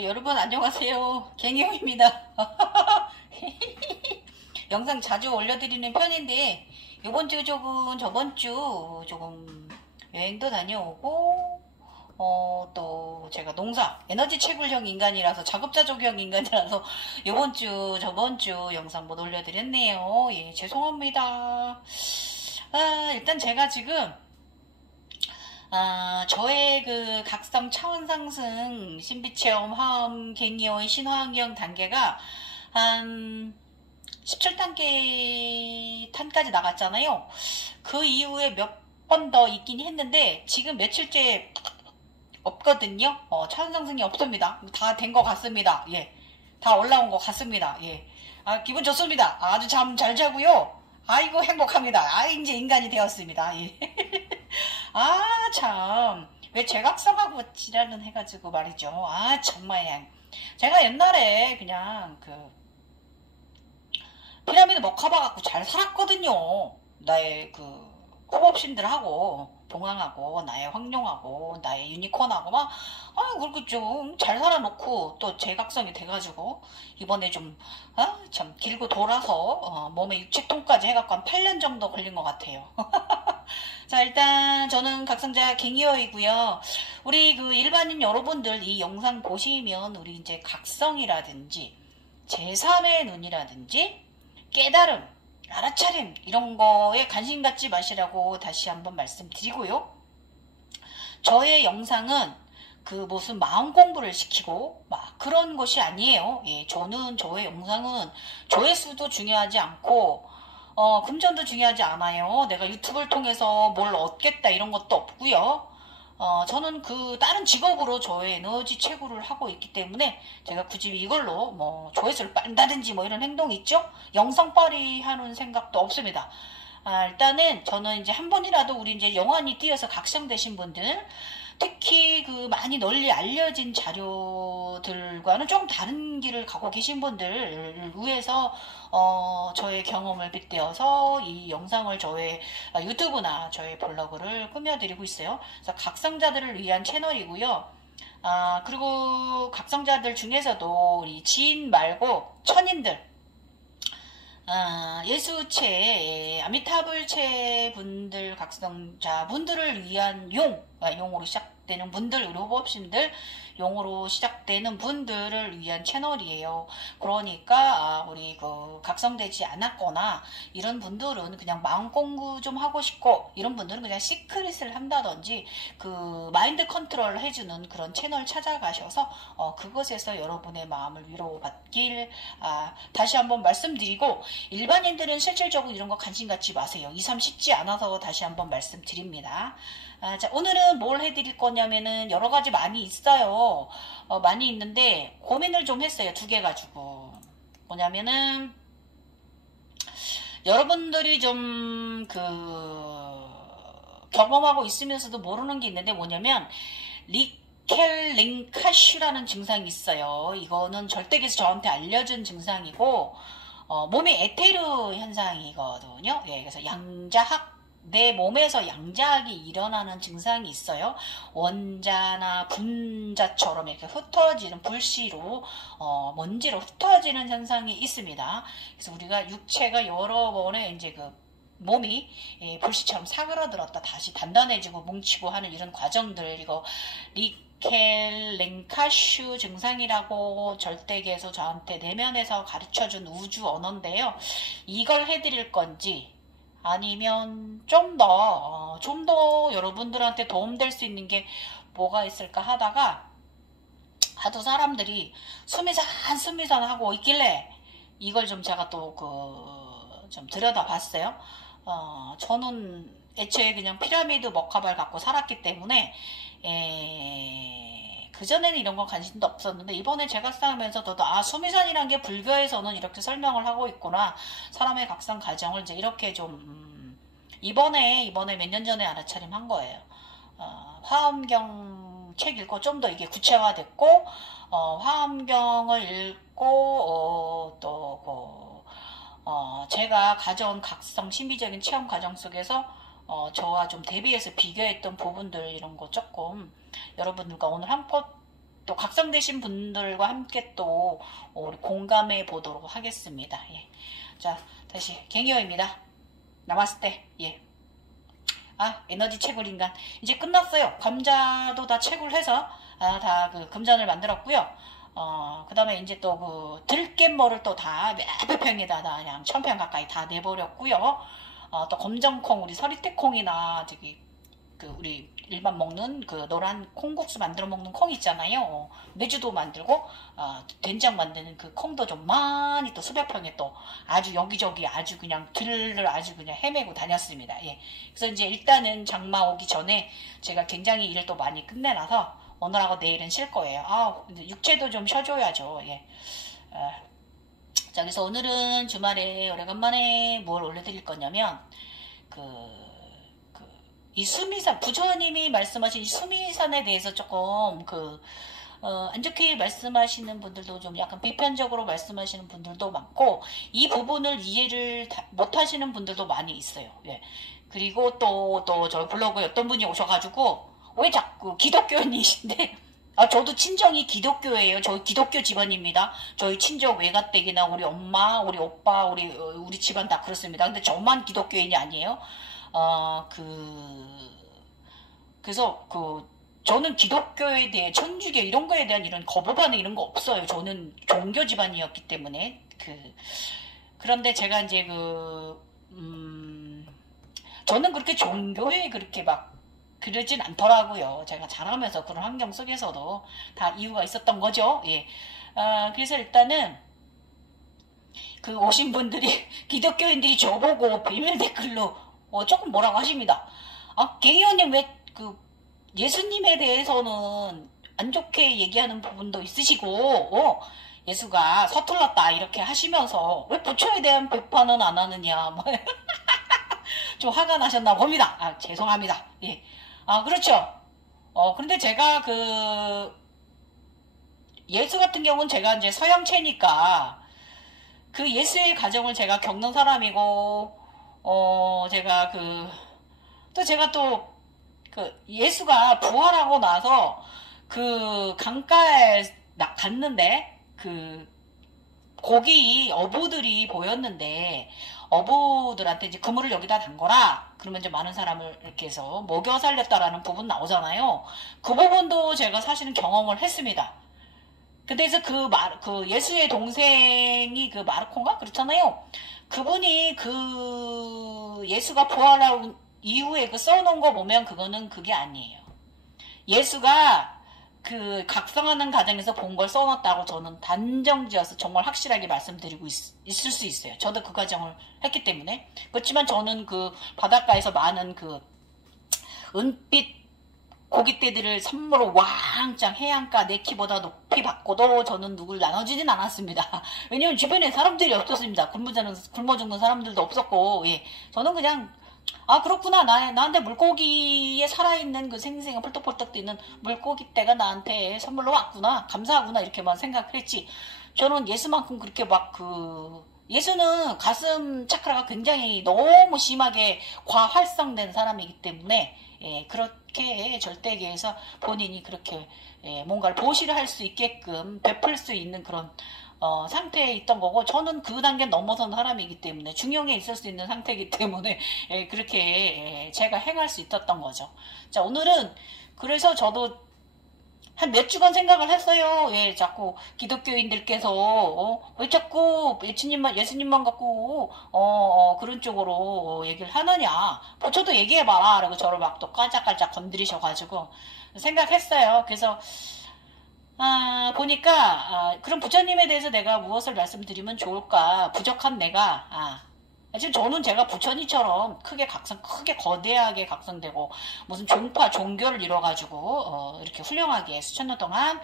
여러분 안녕하세요. 갱이호입니다. 영상 자주 올려드리는 편인데 이번 주 조금 저번 주 조금 여행도 다녀오고 또 제가 농사 에너지 채굴형 인간이라서 자급자족형 인간이라서 이번 주 저번 주 영상 못 올려드렸네요. 예, 죄송합니다. 일단 제가 지금 저의 그 각성 차원 상승 신비체험 화엄 갱이어의 신화환경 단계가 한 17단계 탄까지 나갔잖아요. 그 이후에 몇 번 더 있긴 했는데 지금 며칠째 없거든요. 차원 상승이 없습니다. 다 된 것 같습니다. 예. 다 올라온 것 같습니다. 예. 기분 좋습니다. 아주 잠 잘 자고요. 아이고 행복합니다. 이제 인간이 되었습니다. 예. 참. 왜 제각성하고 지랄은 해가지고 말이죠. 정말 그냥. 제가 옛날에 그냥 피라미드 먹혀봐 갖고 잘 살았거든요. 나의 호법신들하고, 봉황하고, 나의 황룡하고, 나의 유니콘하고, 그렇게 좀 잘 살아놓고, 또 제각성이 돼가지고, 이번에 좀, 참, 길고 돌아서, 몸에 육체통까지 해갖고 한 8년 정도 걸린 것 같아요. 자, 일단 저는 각성자 갱이어이고요. 우리 일반인 여러분들 이 영상 보시면 우리 이제 각성이라든지 제3의 눈이라든지 깨달음, 알아차림 이런 거에 관심 갖지 마시라고 다시 한번 말씀드리고요. 저의 영상은 무슨 마음 공부를 시키고 막 그런 것이 아니에요. 예, 저의 영상은 조회수도 중요하지 않고 금전도 중요하지 않아요. 내가 유튜브를 통해서 뭘 얻겠다 이런 것도 없고요. 저는 다른 직업으로 저의 에너지 채굴을 하고 있기 때문에 제가 굳이 이걸로 조회수를 빤다든지 이런 행동이 있죠? 영상빨이 하는 생각도 없습니다. 일단은 저는 이제 한 번이라도 우리 이제 영원히 뛰어서 각성되신 분들, 특히 많이 널리 알려진 자료들과는 좀 다른 길을 가고 계신 분들을 위해서 저의 경험을 빗대어서 이 영상을 저의 유튜브나 저의 블로그를 꾸며드리고 있어요. 그래서 각성자들을 위한 채널이고요. 그리고 각성자들 중에서도 우리 지인 말고 천인들, 예수체, 아미타불체 분들, 각성자 분들을 위한 용으로 시작되는 분들, 의료법신들, 용으로 시작되는 분들을 위한 채널이에요. 그러니까 우리 각성되지 않았거나 이런 분들은 그냥 마음 공부 좀 하고 싶고 이런 분들은 그냥 시크릿을 한다든지 마인드 컨트롤 해주는 그런 채널 찾아가셔서 그것에서 여러분의 마음을 위로받길 다시 한번 말씀드리고, 일반인들은 실질적으로 이런 거 관심 갖지 마세요. 2, 3 쉽지 않아서 다시 한번 말씀드립니다. 자, 오늘은 뭘 해드릴 거냐면은 여러 가지 많이 있어요. 많이 있는데 고민을 좀 했어요. 두 개 가지고. 뭐냐면은 여러분들이 좀 경험하고 있으면서도 모르는 게 있는데 뭐냐면 리켈링카슈라는 증상이 있어요. 이거는 절대계에서 저한테 알려준 증상이고 몸의 에테르 현상이거든요. 예, 그래서 내 몸에서 양자학이 일어나는 증상이 있어요. 원자나 분자처럼 이렇게 흩어지는 불씨로 먼지로 흩어지는 현상이 있습니다. 그래서 우리가 육체가 여러 번의 이제 몸이 불씨처럼 사그러들었다 다시 단단해지고 뭉치고 하는 이런 과정들, 이거 리켈랭카슈 증상이라고 절대계에서 저한테 내면에서 가르쳐준 우주 언어인데요. 이걸 해드릴 건지 아니면 좀 더 여러분들한테 도움될 수 있는 게 뭐가 있을까 하다가 하도 사람들이 수미산 하고 있길래 이걸 좀 제가 또 좀 들여다봤어요. 저는 애초에 그냥 피라미드 먹카발 갖고 살았기 때문에 그전에는 이런 건 관심도 없었는데 이번에 제가 싸우면서 수미산이란 게 불교에서는 이렇게 설명을 하고 있구나. 사람의 각성 과정을 이제 이렇게 좀 이번에 몇 년 전에 알아차림 한 거예요. 화엄경 책 읽고 좀 더 이게 구체화됐고 화엄경을 읽고 제가 가져온 각성 신비적인 체험 과정 속에서 저와 좀 대비해서 비교했던 부분들 이런 거 조금 여러분들과 오늘 한껏 또 각성되신 분들과 함께 또 우리 공감해 보도록 하겠습니다. 예. 자, 다시 갱이어입니다. 나마스테. 예. 에너지 채굴 인간 이제 끝났어요. 감자도 다 채굴해서 다 그 금전을 만들었고요. 그 다음에 이제 또 그 들깨머를 또 다 몇백 평에다 그냥 1000평 가까이 다 내버렸고요. 또 검정콩, 우리 서리태콩이나 저기 그 우리 일반 먹는 그 노란 콩국수 만들어 먹는 콩 있잖아요. 메주도 만들고 된장 만드는 그 콩도 좀 많이 또 수백 평에 또 아주 여기저기 아주 그냥 들을 아주 그냥 헤매고 다녔습니다. 예. 그래서 이제 일단은 장마 오기 전에 제가 굉장히 일을 또 많이 끝내놔서 오늘하고 내일은 쉴 거예요. 이제 육체도 좀 쉬어줘야죠. 예. 자, 그래서 오늘은 주말에 오래간만에 뭘 올려드릴 거냐면 이 수미산, 부처님이 말씀하신 이 수미산에 대해서 조금 안 좋게 말씀하시는 분들도 좀 약간 비판적으로 말씀하시는 분들도 많고, 이 부분을 이해를 못 하시는 분들도 많이 있어요. 예. 그리고 또 저 블로그에 어떤 분이 오셔가지고, 왜 자꾸 기독교인이신데, 저도 친정이 기독교예요. 저희 기독교 집안입니다. 저희 친정 외가댁이나 우리 엄마, 우리 오빠, 우리 집안 다 그렇습니다. 근데 저만 기독교인이 아니에요. 그래서 저는 기독교에 대해 천주교 이런 거에 대한 이런 거부 반응 이런 거 없어요. 저는 종교 집안이었기 때문에 그런데 제가 이제 저는 그렇게 종교에 그렇게 막 그러진 않더라고요. 제가 자라면서 그런 환경 속에서도 다 이유가 있었던 거죠. 예. 그래서 일단은 오신 분들이 기독교인들이 저보고 비밀 댓글로 조금 뭐라고 하십니다. 갱이원님 왜 예수님에 대해서는 안 좋게 얘기하는 부분도 있으시고 예수가 서툴렀다 이렇게 하시면서 왜 부처에 대한 비판은 안 하느냐 뭐 좀 화가 나셨나 봅니다. 죄송합니다. 예. 그렇죠. 근데 제가 예수 같은 경우는 제가 이제 서양체니까 그 예수의 과정을 제가 겪는 사람이고 제가 예수가 부활하고 나서 강가에 갔는데 고기 어부들이 보였는데 어부들한테 이제 그물을 여기다 담거라. 그러면 이제 많은 사람을 이렇게 해서 먹여 살렸다라는 부분 나오잖아요. 그 부분도 제가 사실은 경험을 했습니다. 근데 그래서 예수의 동생이 마르코인가? 그렇잖아요. 그분이 예수가 부활한 이후에 써놓은 거 보면 그게 아니에요. 예수가 각성하는 과정에서 본 걸 써놨다고 저는 단정지어서 정말 확실하게 말씀드리고 있을 수 있어요. 저도 그 과정을 했기 때문에. 그렇지만 저는 바닷가에서 많은 은빛 고깃대들을 선물로 왕창 해안가 내 키보다 높이 받고도 저는 누굴 나눠주진 않았습니다. 왜냐면 주변에 사람들이 없었습니다. 굶어 죽는 사람들도 없었고, 예. 저는 그냥 그렇구나. 나한테 물고기에 살아있는 생생한 펄떡펄떡 뛰는 물고기떼가 나한테 선물로 왔구나. 감사하구나. 이렇게만 생각을 했지. 저는 예수만큼 그렇게 예수는 가슴 차크라가 굉장히 너무 심하게 과활성된 사람이기 때문에, 예, 그렇게 절대계에서 본인이 그렇게, 예, 뭔가를 보시를 할 수 있게끔 베풀 수 있는 그런, 상태에 있던 거고, 저는 그 단계 넘어선 사람이기 때문에, 중용에 있을 수 있는 상태이기 때문에, 예, 그렇게, 예, 제가 행할 수 있었던 거죠. 자, 오늘은, 그래서 저도 한 몇 주간 생각을 했어요. 예, 자꾸 기독교인들께서, 왜 자꾸 예수님만 갖고, 그런 쪽으로 얘기를 하느냐. 저도 얘기해봐라. 라고 저를 막 또 깔짝깔짝 건드리셔가지고, 생각했어요. 그래서, 보니까 그럼 부처님에 대해서 내가 무엇을 말씀드리면 좋을까? 부족한 내가 지금 저는 제가 부처님처럼 크게 거대하게 각성되고 무슨 종교를 이뤄가지고 이렇게 훌륭하게 수천 년 동안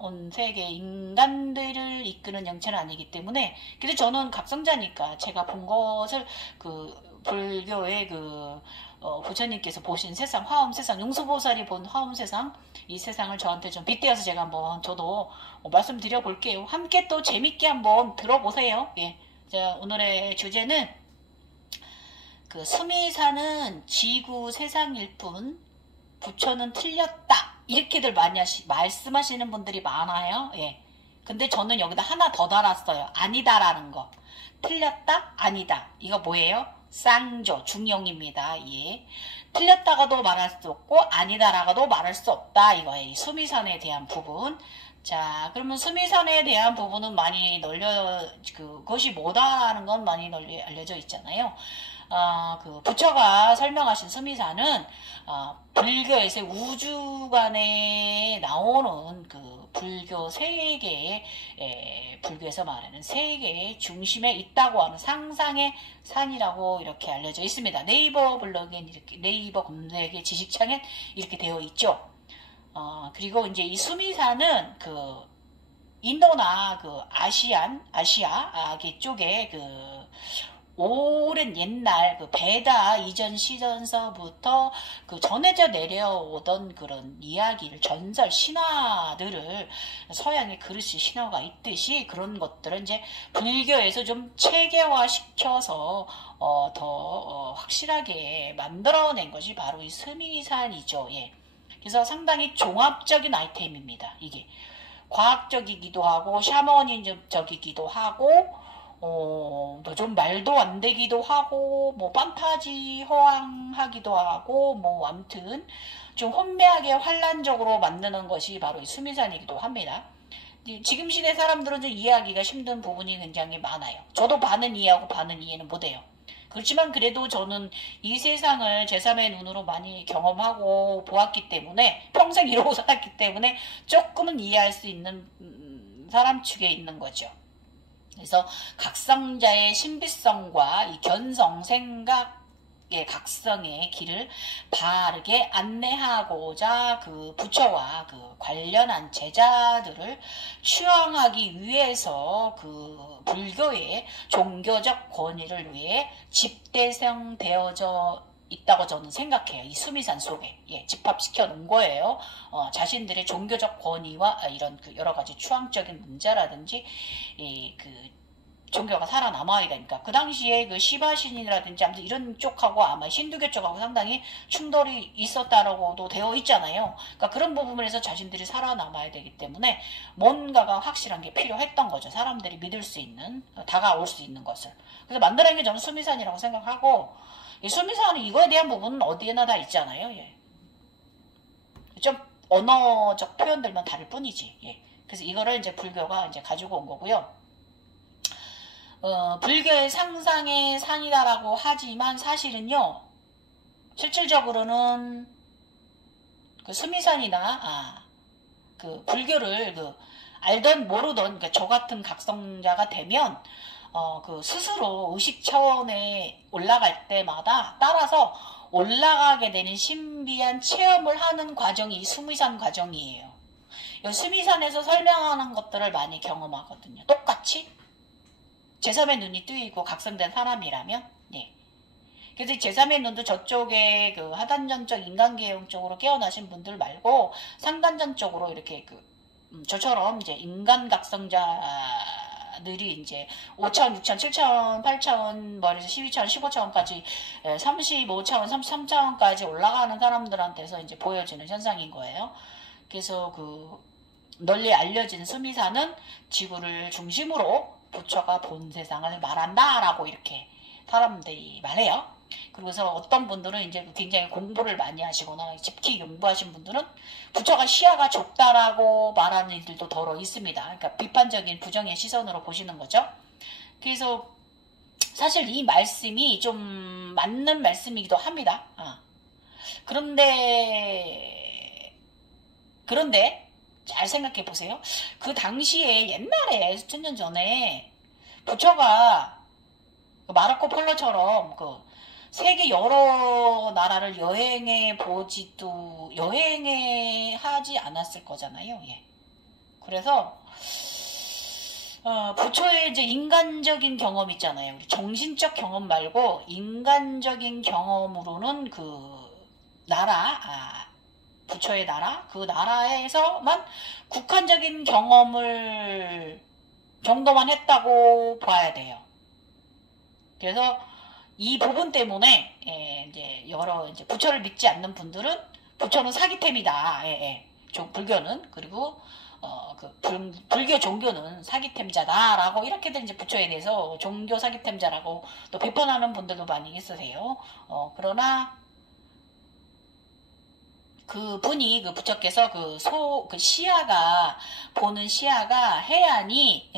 온 세계 인간들을 이끄는 영체는 아니기 때문에, 근데 저는 각성자니까 제가 본 것을 불교의 부처님께서 보신 세상, 화엄 세상, 용수보살이 본 화엄 세상, 이 세상을 저한테 좀 빗대어서 제가 한번 저도 말씀드려 볼게요. 함께 또 재밌게 한번 들어보세요. 예. 자, 오늘의 주제는 수미사는 지구 세상일 뿐 부처는 틀렸다. 이렇게들 많이 말씀하시는 분들이 많아요. 예. 근데 저는 여기다 하나 더 달았어요. 아니다라는 거. 틀렸다? 아니다. 이거 뭐예요? 쌍조, 중용입니다. 예. 틀렸다가도 말할 수 없고 아니다라고도 말할 수 없다. 이거예요. 이 수미산에 대한 부분. 자, 그러면 수미산에 대한 부분은 많이 그것이 뭐다라는 건 많이 널리 알려져 있잖아요. 그 부처가 설명하신 수미산은 불교에서 우주관에 나오는 그 불교 세계의 불교에서 말하는 세계의 중심에 있다고 하는 상상의 산이라고 이렇게 알려져 있습니다. 네이버 블로그엔 이렇게 네이버 검색의 지식창엔 이렇게 되어 있죠. 그리고 이제 이 수미산은 그 인도나 그 아시아 쪽에 그 오랜 옛날 그 베다 이전 시전서부터 그 전해져 내려오던 그런 이야기를 전설 신화들을 서양의 그릇이 신화가 있듯이 그런 것들을 이제 불교에서 좀 체계화 시켜서 더 확실하게 만들어낸 것이 바로 이 스미산이죠. 예. 그래서 상당히 종합적인 아이템입니다. 이게 과학적이기도 하고 샤머니즘적이기도 하고 좀 말도 안 되기도 하고, 뭐, 판타지 허황하기도 하고, 뭐, 아무튼, 좀 혼미하게 환란적으로 만드는 것이 바로 이 수미산이기도 합니다. 지금 시대 사람들은 좀 이해하기가 힘든 부분이 굉장히 많아요. 저도 반은 이해하고 반은 이해는 못해요. 그렇지만 그래도 저는 이 세상을 제3의 눈으로 많이 경험하고 보았기 때문에, 평생 이러고 살았기 때문에 조금은 이해할 수 있는 사람 축에 있는 거죠. 그래서 각성자의 신비성과 이 견성, 생각의 각성의 길을 바르게 안내하고자 그 부처와 그 관련한 제자들을 추앙하기 위해서 그 불교의 종교적 권위를 위해 집대성 되어져 있다고 저는 생각해요. 이 수미산 속에 집합시켜 놓은 거예요. 자신들의 종교적 권위와 이런 그 여러 가지 추앙적인 문제라든지 그 종교가 살아남아야 되니까 그 당시에 그 시바신이라든지 아무튼 이런 쪽하고 아마 힌두교 쪽하고 상당히 충돌이 있었다라고도 되어 있잖아요. 그러니까 그런 부분에서 자신들이 살아남아야 되기 때문에 뭔가가 확실한 게 필요했던 거죠. 사람들이 믿을 수 있는 다가올 수 있는 것을. 그래서 만들어낸 게 저는 수미산이라고 생각하고 이 수미산은 이거에 대한 부분은 어디에나 다 있잖아요. 예. 좀 언어적 표현들만 다를 뿐이지. 예. 그래서 이거를 이제 불교가 이제 가지고 온 거고요. 불교의 상상의 산이다라고 하지만 사실은요, 실질적으로는 그 수미산이나 그 불교를 그 알던 모르던 그러니까 저 같은 각성자가 되면 그 스스로 의식 차원에 올라갈 때마다 따라서 올라가게 되는 신비한 체험을 하는 과정이 이 수미산 과정이에요. 이 수미산에서 설명하는 것들을 많이 경험하거든요. 똑같이 제3의 눈이 뜨이고 각성된 사람이라면, 예. 그래서 제3의 눈도 저쪽에 그 하단전적 인간계형 쪽으로 깨어나신 분들 말고 상단전 쪽으로 이렇게 저처럼 이제 인간 각성자들이 이제 5차원, 6차원, 7차원, 8차원, 머리에서 12차원, 15차원까지 35차원, 33차원까지 올라가는 사람들한테서 이제 보여지는 현상인 거예요. 그래서 그 널리 알려진 수미산은 지구를 중심으로 부처가 본 세상을 말한다라고 이렇게 사람들이 말해요. 그래서 어떤 분들은 이제 굉장히 공부를 많이 하시거나 깊이 연구하신 분들은 부처가 시야가 좁다라고 말하는 일들도 더러 있습니다. 그러니까 비판적인 부정의 시선으로 보시는 거죠. 그래서 사실 이 말씀이 좀 맞는 말씀이기도 합니다. 그런데 잘 생각해 보세요. 그 당시에 옛날에 수천 년 전에 부처가 마르코 폴로처럼 그 세계 여러 나라를 여행해 하지 않았을 거잖아요. 예. 그래서 부처의 이제 인간적인 경험 있잖아요. 우리 정신적 경험 말고 인간적인 경험으로는 그 나라 부처의 나라, 그 나라에서만 국한적인 경험을 정도만 했다고 봐야 돼요. 그래서 이 부분 때문에 이제 여러 이제 부처를 믿지 않는 분들은 부처는 사기템이다. 불교는. 그리고 불교 종교는 사기템자다라고 이렇게들 이제 부처에 대해서 종교 사기템자라고 또 비판하는 분들도 많이 있으세요. 그러나 그 분이 그 부처께서 그 시야가 보는 시야가 해안이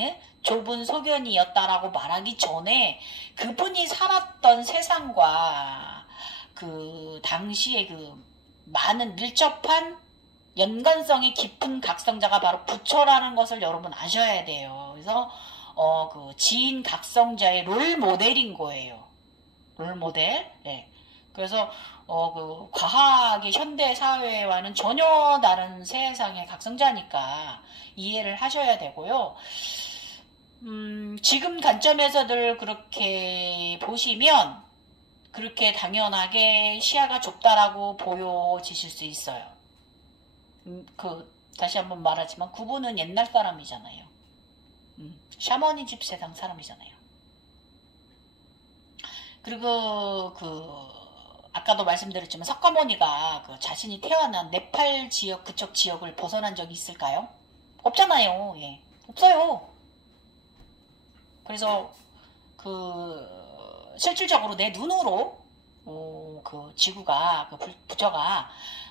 좁은 소견이었다라고 말하기 전에 그분이 살았던 세상과 그 당시에 그 많은 밀접한 연관성이 깊은 각성자가 바로 부처라는 것을 여러분 아셔야 돼요. 그래서 그 지인 각성자의 롤 모델인 거예요. 롤 모델. 네. 그래서 그 과학의 현대 사회와는 전혀 다른 세상의 각성자니까 이해를 하셔야 되고요. 지금 관점에서들 그렇게 보시면 그렇게 당연하게 시야가 좁다라고 보여지실 수 있어요. 다시 한번 말하지만 그분은 옛날 사람이잖아요. 샤머니즘 세상 사람이잖아요. 그리고 아까도 말씀드렸지만 석가모니가 자신이 태어난 네팔 지역 그쪽 지역을 벗어난 적이 있을까요? 없잖아요. 예. 없어요. 그래서 실질적으로 내 눈으로 지구가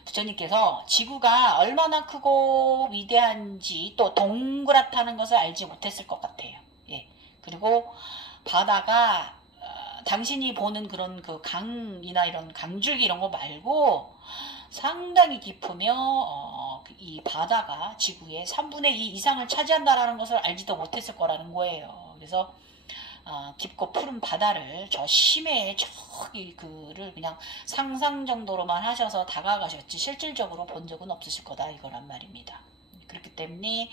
부처님께서 지구가 얼마나 크고 위대한지 또 동그랗다는 것을 알지 못했을 것 같아요. 예. 그리고 바다가 당신이 보는 그런 강이나 이런 강줄기 이런 거 말고 상당히 깊으며 이 바다가 지구의 3분의 2 이상을 차지한다라는 것을 알지도 못했을 거라는 거예요. 그래서 깊고 푸른 바다를 저 심해에 저기 그냥 상상 정도로만 하셔서 다가가셨지 실질적으로 본 적은 없으실 거다 이거란 말입니다. 그렇기 때문에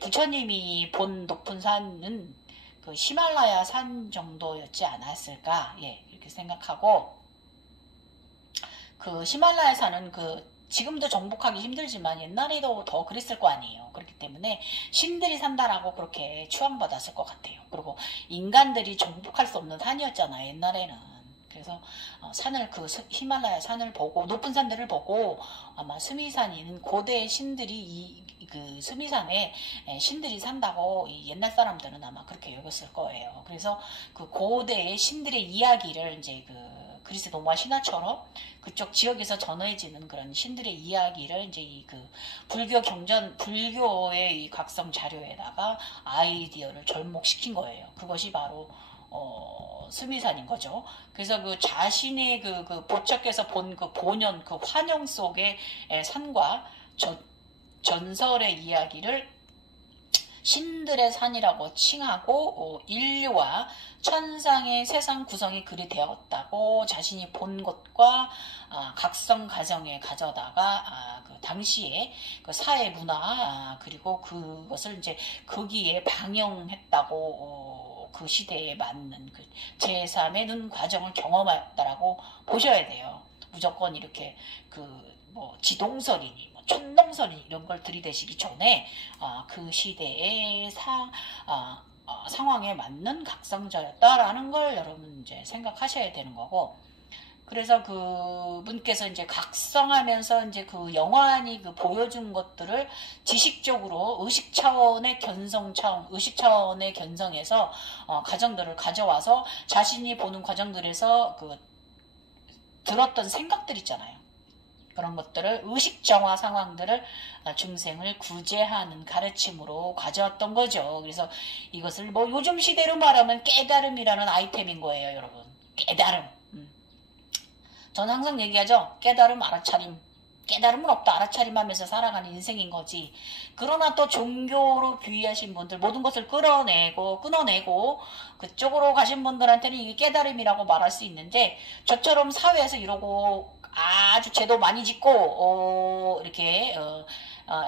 부처님이 본 높은 산은 그 히말라야 산 정도였지 않았을까, 예, 이렇게 생각하고, 그 히말라야 산은 지금도 정복하기 힘들지만 옛날에도 더 그랬을 거 아니에요. 그렇기 때문에 신들이 산다라고 그렇게 추앙받았을 것 같아요. 그리고 인간들이 정복할 수 없는 산이었잖아요, 옛날에는. 그래서 히말라야 산을 보고 높은 산들을 보고 아마 스미산인 고대 신들이 스미산에 신들이 산다고 이 옛날 사람들은 아마 그렇게 여겼을 거예요. 그래서 그 고대의 신들의 이야기를 이제 그리스 로마 신화처럼 그쪽 지역에서 전해지는 그런 신들의 이야기를 이제 불교의 이 각성 자료에다가 아이디어를 접목시킨 거예요. 그것이 바로 스미산인 거죠. 그래서 자신의 부처께서 본 본연 환영 속의 산과 전설의 이야기를 신들의 산이라고 칭하고 인류와 천상의 세상 구성이 그리 되었다고 자신이 본 것과 각성 과정에 가져다가 당시에 사회 문화 그리고 그것을 이제 거기에 방영했다고 그 시대에 맞는 제3의 눈 과정을 경험했다라고 보셔야 돼요. 무조건 이렇게 지동설이니 촌동설이니 이런 걸 들이대시기 전에 그 시대의 상황에 맞는 각성자였다라는 걸 여러분 이제 생각하셔야 되는 거고, 그래서 그분께서 이제 각성하면서 이제 영환이 보여준 것들을 지식적으로 의식 차원의 견성에서 과정들을 가져와서 자신이 보는 과정들에서 들었던 생각들 있잖아요. 그런 것들을 의식정화 상황들을 중생을 구제하는 가르침으로 가져왔던 거죠. 그래서 이것을 요즘 시대로 말하면 깨달음이라는 아이템인 거예요, 여러분. 깨달음. 저는 항상 얘기하죠. 깨달음, 알아차림. 깨달음은 없다. 알아차림 하면서 살아가는 인생인 거지. 그러나 또 종교로 귀의하신 분들, 모든 것을 끊어내고 그쪽으로 가신 분들한테는 이게 깨달음이라고 말할 수 있는데, 저처럼 사회에서 이러고 아주 죄도 많이 짓고 이렇게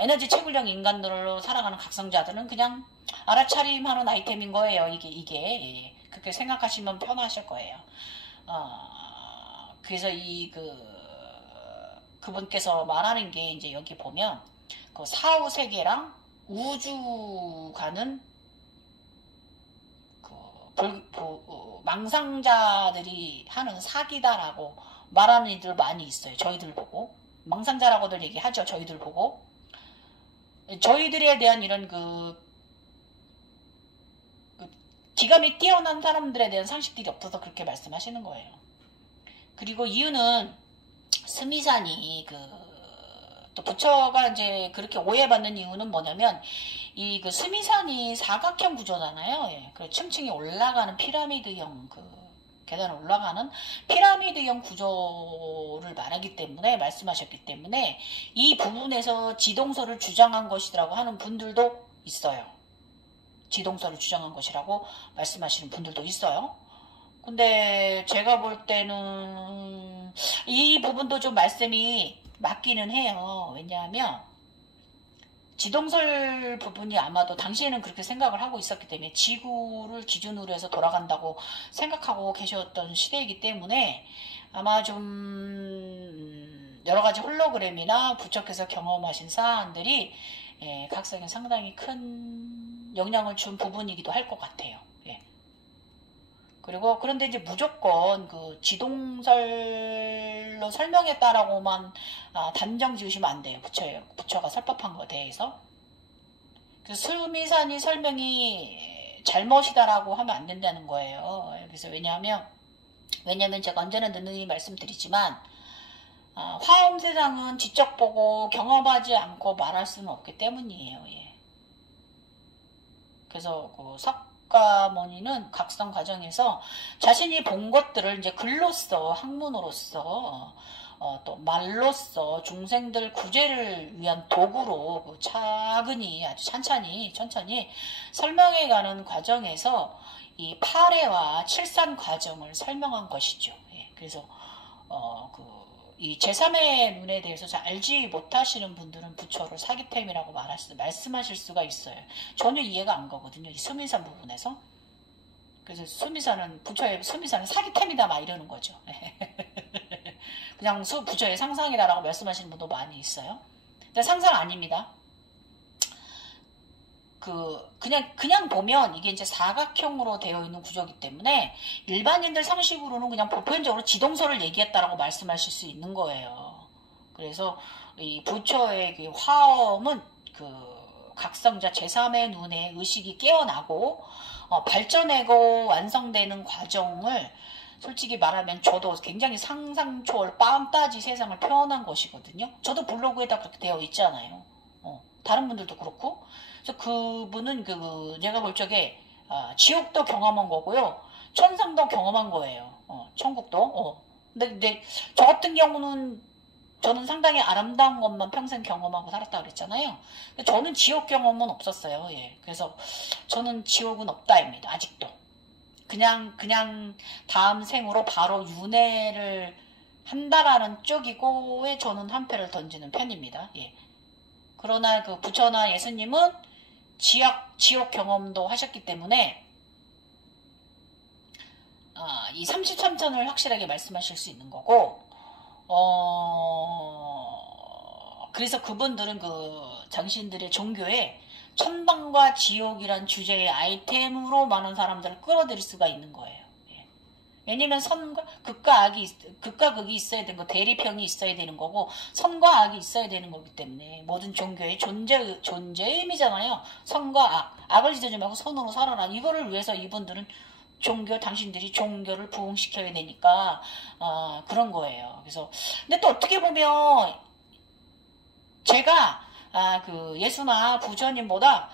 에너지 채굴형 인간들로 살아가는 각성자들은 그냥 알아차림하는 아이템인 거예요. 이게 그렇게 생각하시면 편하실 거예요. 그래서 그분께서 말하는 게 이제 여기 보면 사후 세계랑 우주가는 망상자들이 하는 사기다라고 말하는 이들 많이 있어요. 저희들 보고 망상자라고들 얘기하죠. 저희들 보고. 저희들에 대한 이런 그 기감이 뛰어난 사람들에 대한 상식들이 없어서 그렇게 말씀하시는 거예요. 그리고 이유는 스미산이 또 부처가 이제 그렇게 오해받는 이유는 뭐냐면 이 스미산이 사각형 구조잖아요. 예. 그 층층이 올라가는 피라미드형 계단을 올라가는 피라미드형 구조를 말하기 때문에 말씀하셨기 때문에 이 부분에서 지동설을 주장한 것이라고 하는 분들도 있어요. 지동설을 주장한 것이라고 말씀하시는 분들도 있어요. 근데 제가 볼 때는 이 부분도 좀 말씀이 맞기는 해요. 왜냐하면 지동설 부분이 아마도 당시에는 그렇게 생각을 하고 있었기 때문에 지구를 기준으로 해서 돌아간다고 생각하고 계셨던 시대이기 때문에 아마 좀 여러가지 홀로그램이나 부처께서 경험하신 사안들이 각성에 상당히 큰 영향을 준 부분이기도 할 것 같아요. 예. 그리고 그런데 이제 무조건 지동설로 설명했다라고만 단정 지으시면 안 돼요. 부처가 설법한 것에 대해서. 그래서 수미산이 설명이 잘못이다라고 하면 안 된다는 거예요. 그래서 왜냐하면 제가 언제나 누누이 말씀드리지만 화엄 세상은 지적 보고 경험하지 않고 말할 수는 없기 때문이에요. 예. 그래서 석가모니는 각성 과정에서 자신이 본 것들을 이제 글로써 학문으로서 또 말로써 중생들 구제를 위한 도구로 차근히 아주 천천히 설명해가는 과정에서 이 파례와 칠산 과정을 설명한 것이죠. 예. 그래서 이 제3의 눈에 대해서 잘 알지 못하시는 분들은 부처를 사기템이라고 말씀하실 수가 있어요. 전혀 이해가 안 가거든요. 이 수미산 부분에서. 그래서 부처의 수미산은 사기템이다 막 이러는 거죠. 그냥 부처의 상상이다라고 말씀하시는 분도 많이 있어요. 근데 상상 아닙니다. 그냥 보면 이게 이제 사각형으로 되어 있는 구조이기 때문에 일반인들 상식으로는 그냥 보편적으로 지동설을 얘기했다라고 말씀하실 수 있는 거예요. 그래서 이 부처의 화엄은 각성자 제3의 눈에 의식이 깨어나고 발전하고 완성되는 과정을 솔직히 말하면 저도 굉장히 상상 초월 빰따지 세상을 표현한 것이거든요. 저도 블로그에다 그렇게 되어 있잖아요. 다른 분들도 그렇고. 그래서 그분은 제가 볼 적에 지옥도 경험한 거고요. 천상도 경험한 거예요. 천국도. 근데 저 같은 경우는 저는 상당히 아름다운 것만 평생 경험하고 살았다 그랬잖아요. 저는 지옥 경험은 없었어요. 예. 그래서 저는 지옥은 없다입니다. 아직도. 그냥 다음 생으로 바로 윤회를 한다라는 쪽이고에 저는 한 표를 던지는 편입니다. 예. 그러나 부처나 예수님은 지옥 경험도 하셨기 때문에 이 33천을 확실하게 말씀하실 수 있는 거고 그래서 그분들은 당신들의 종교에 천당과 지옥이란 주제의 아이템으로 많은 사람들을 끌어들일 수가 있는 거예요. 예. 왜냐면 극과 극이 있어야 되는 거, 대립형이 있어야 되는 거고 선과 악이 있어야 되는 거기 때문에 모든 종교의 존재의 의미잖아요. 선과 악을 지르지 말고 선으로 살아라. 이거를 위해서 이분들은 당신들이 종교를 부흥시켜야 되니까 그런 거예요. 그래서 근데 또 어떻게 보면 제가 예수나 부처님보다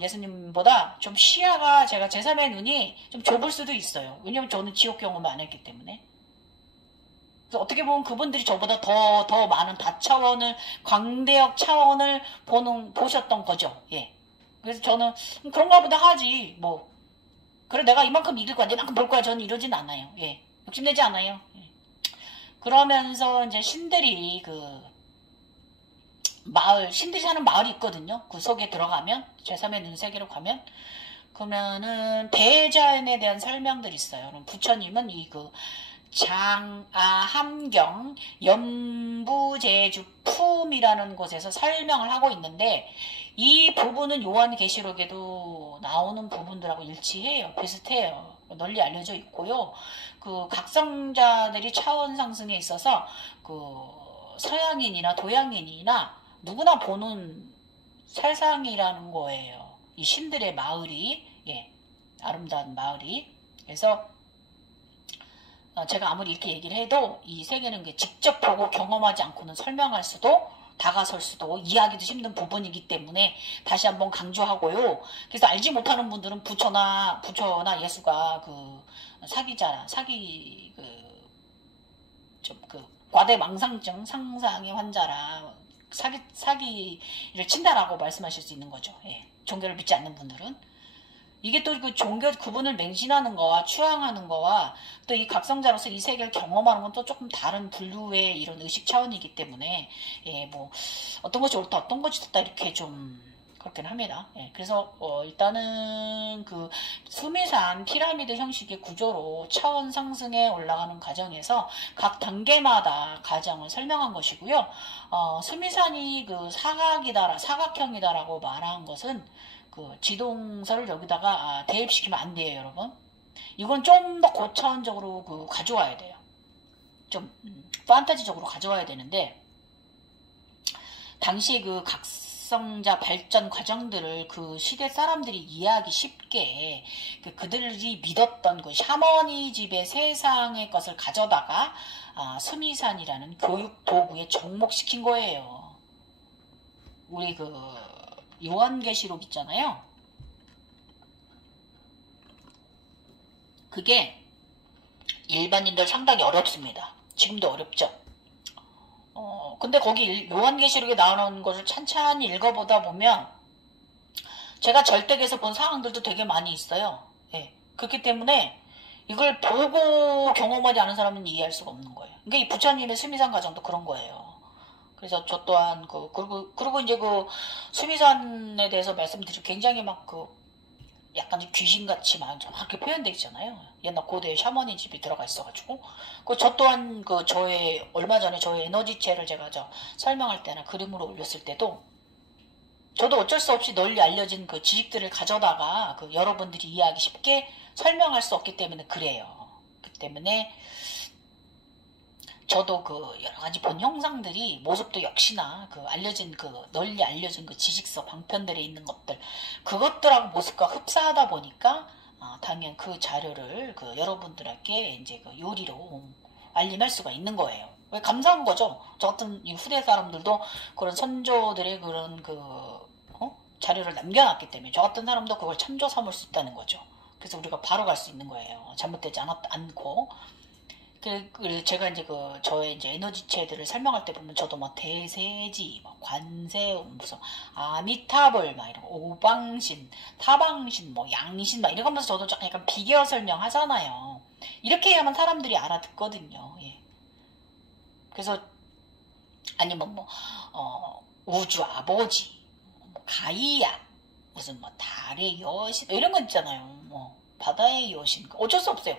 예수님보다 좀 시야가 제가 제3의 눈이 좀 좁을 수도 있어요. 왜냐면 저는 지옥 경험을 안 했기 때문에. 그래서 어떻게 보면 그분들이 저보다 더 많은 다차원을, 광대역 차원을 보셨던 거죠. 예. 그래서 저는 그런가 보다 하지, 그래, 내가 이만큼 이길 거야, 이만큼 볼 거야. 저는 이러진 않아요. 예. 욕심내지 않아요. 예. 그러면서 이제 신들이 신들이 사는 마을이 있거든요. 그 속에 들어가면, 제3의 눈 세계로 가면, 그러면은, 대자연에 대한 설명들이 있어요. 그럼 부처님은 함경, 연부제주, 품이라는 곳에서 설명을 하고 있는데, 이 부분은 요한계시록에도 나오는 부분들하고 일치해요. 비슷해요. 널리 알려져 있고요. 각성자들이 차원 상승에 있어서, 서양인이나 도양인이나 누구나 보는 세상이라는 거예요. 이 신들의 마을이, 예, 아름다운 마을이. 그래서 제가 아무리 이렇게 얘기를 해도 이 세계는 직접 보고 경험하지 않고는 설명할 수도 다가설 수도 이해하기도 힘든 부분이기 때문에 다시 한번 강조하고요. 그래서 알지 못하는 분들은 부처나 예수가 그 사기 과대망상증 상상의 환자라 사기를 친다라고 말씀하실 수 있는 거죠. 예. 종교를 믿지 않는 분들은. 이게 또 그 종교 그분을 맹신하는 거와 추앙하는 거와 또 이 각성자로서 이 세계를 경험하는 건 또 조금 다른 분류의 이런 의식 차원이기 때문에 예, 뭐 어떤 것이 옳다 어떤 것이 좋다 이렇게 좀 그렇긴 합니다. 예, 그래서 일단은 그 수미산 피라미드 형식의 구조로 차원 상승에 올라가는 과정에서 각 단계마다 과정을 설명한 것이고요. 수미산이 그 사각형이다라고 말한 것은 그 지동설을 여기다가 대입시키면 안 돼요, 여러분. 이건 좀 더 고차원적으로 그 가져와야 돼요. 좀 판타지적으로 가져와야 되는데 당시 그 각성자 발전 과정들을 그 시대 사람들이 이해하기 쉽게 그들이 믿었던 그 샤머니즘의 세상의 것을 가져다가 수미산이라는 교육 도구에 접목시킨 거예요. 우리 그 요한계시록 있잖아요. 그게 일반인들 상당히 어렵습니다. 지금도 어렵죠. 근데 거기 요한계시록에 나오는 것을 찬찬히 읽어보다 보면 제가 절대계에서 본 상황들도 되게 많이 있어요. 예. 그렇기 때문에 이걸 보고 경험하지 않은 사람은 이해할 수가 없는 거예요. 그러니까 이 부처님의 수미산 과정도 그런 거예요. 그래서 저 또한 그리고 이제 그 수미산에 대해서 말씀드리고 굉장히 막 약간 귀신같이 막 정확하게 표현되어 있잖아요. 옛날 고대 샤머니즘이 들어가 있어가지고 저 또한 얼마 전에 저의 에너지체를 제가 설명할 때나 그림으로 올렸을 때도 저도 어쩔 수 없이 널리 알려진 그 지식들을 가져다가 여러분들이 이해하기 쉽게 설명할 수 없기 때문에 그래요. 그 때문에 저도 여러 가지 본 형상들이 모습도 역시나 널리 알려진 지식서 방편들에 있는 것들 그것들하고 모습과 흡사하다 보니까 당연 그 자료를 여러분들에게 이제 요리로 알림할 수가 있는 거예요. 왜 감사한 거죠. 저 같은 이 후대 사람들도 그런 선조들의 그런 자료를 남겨놨기 때문에 저 같은 사람도 그걸 참조 삼을 수 있다는 거죠. 그래서 우리가 바로 갈 수 있는 거예요. 잘못되지 않고. 제가 이제 저의 이제 에너지체들을 설명할 때 보면 저도 대세지, 관세음, 무슨 아미타불, 이런 오방신, 타방신, 양신, 이러면서 저도 약간 비교 설명하잖아요. 이렇게 해야만 사람들이 알아듣거든요. 예. 그래서 아니면 우주 아버지, 가이아, 무슨 달의 여신 이런 거 있잖아요. 바다의 여신 어쩔 수 없어요.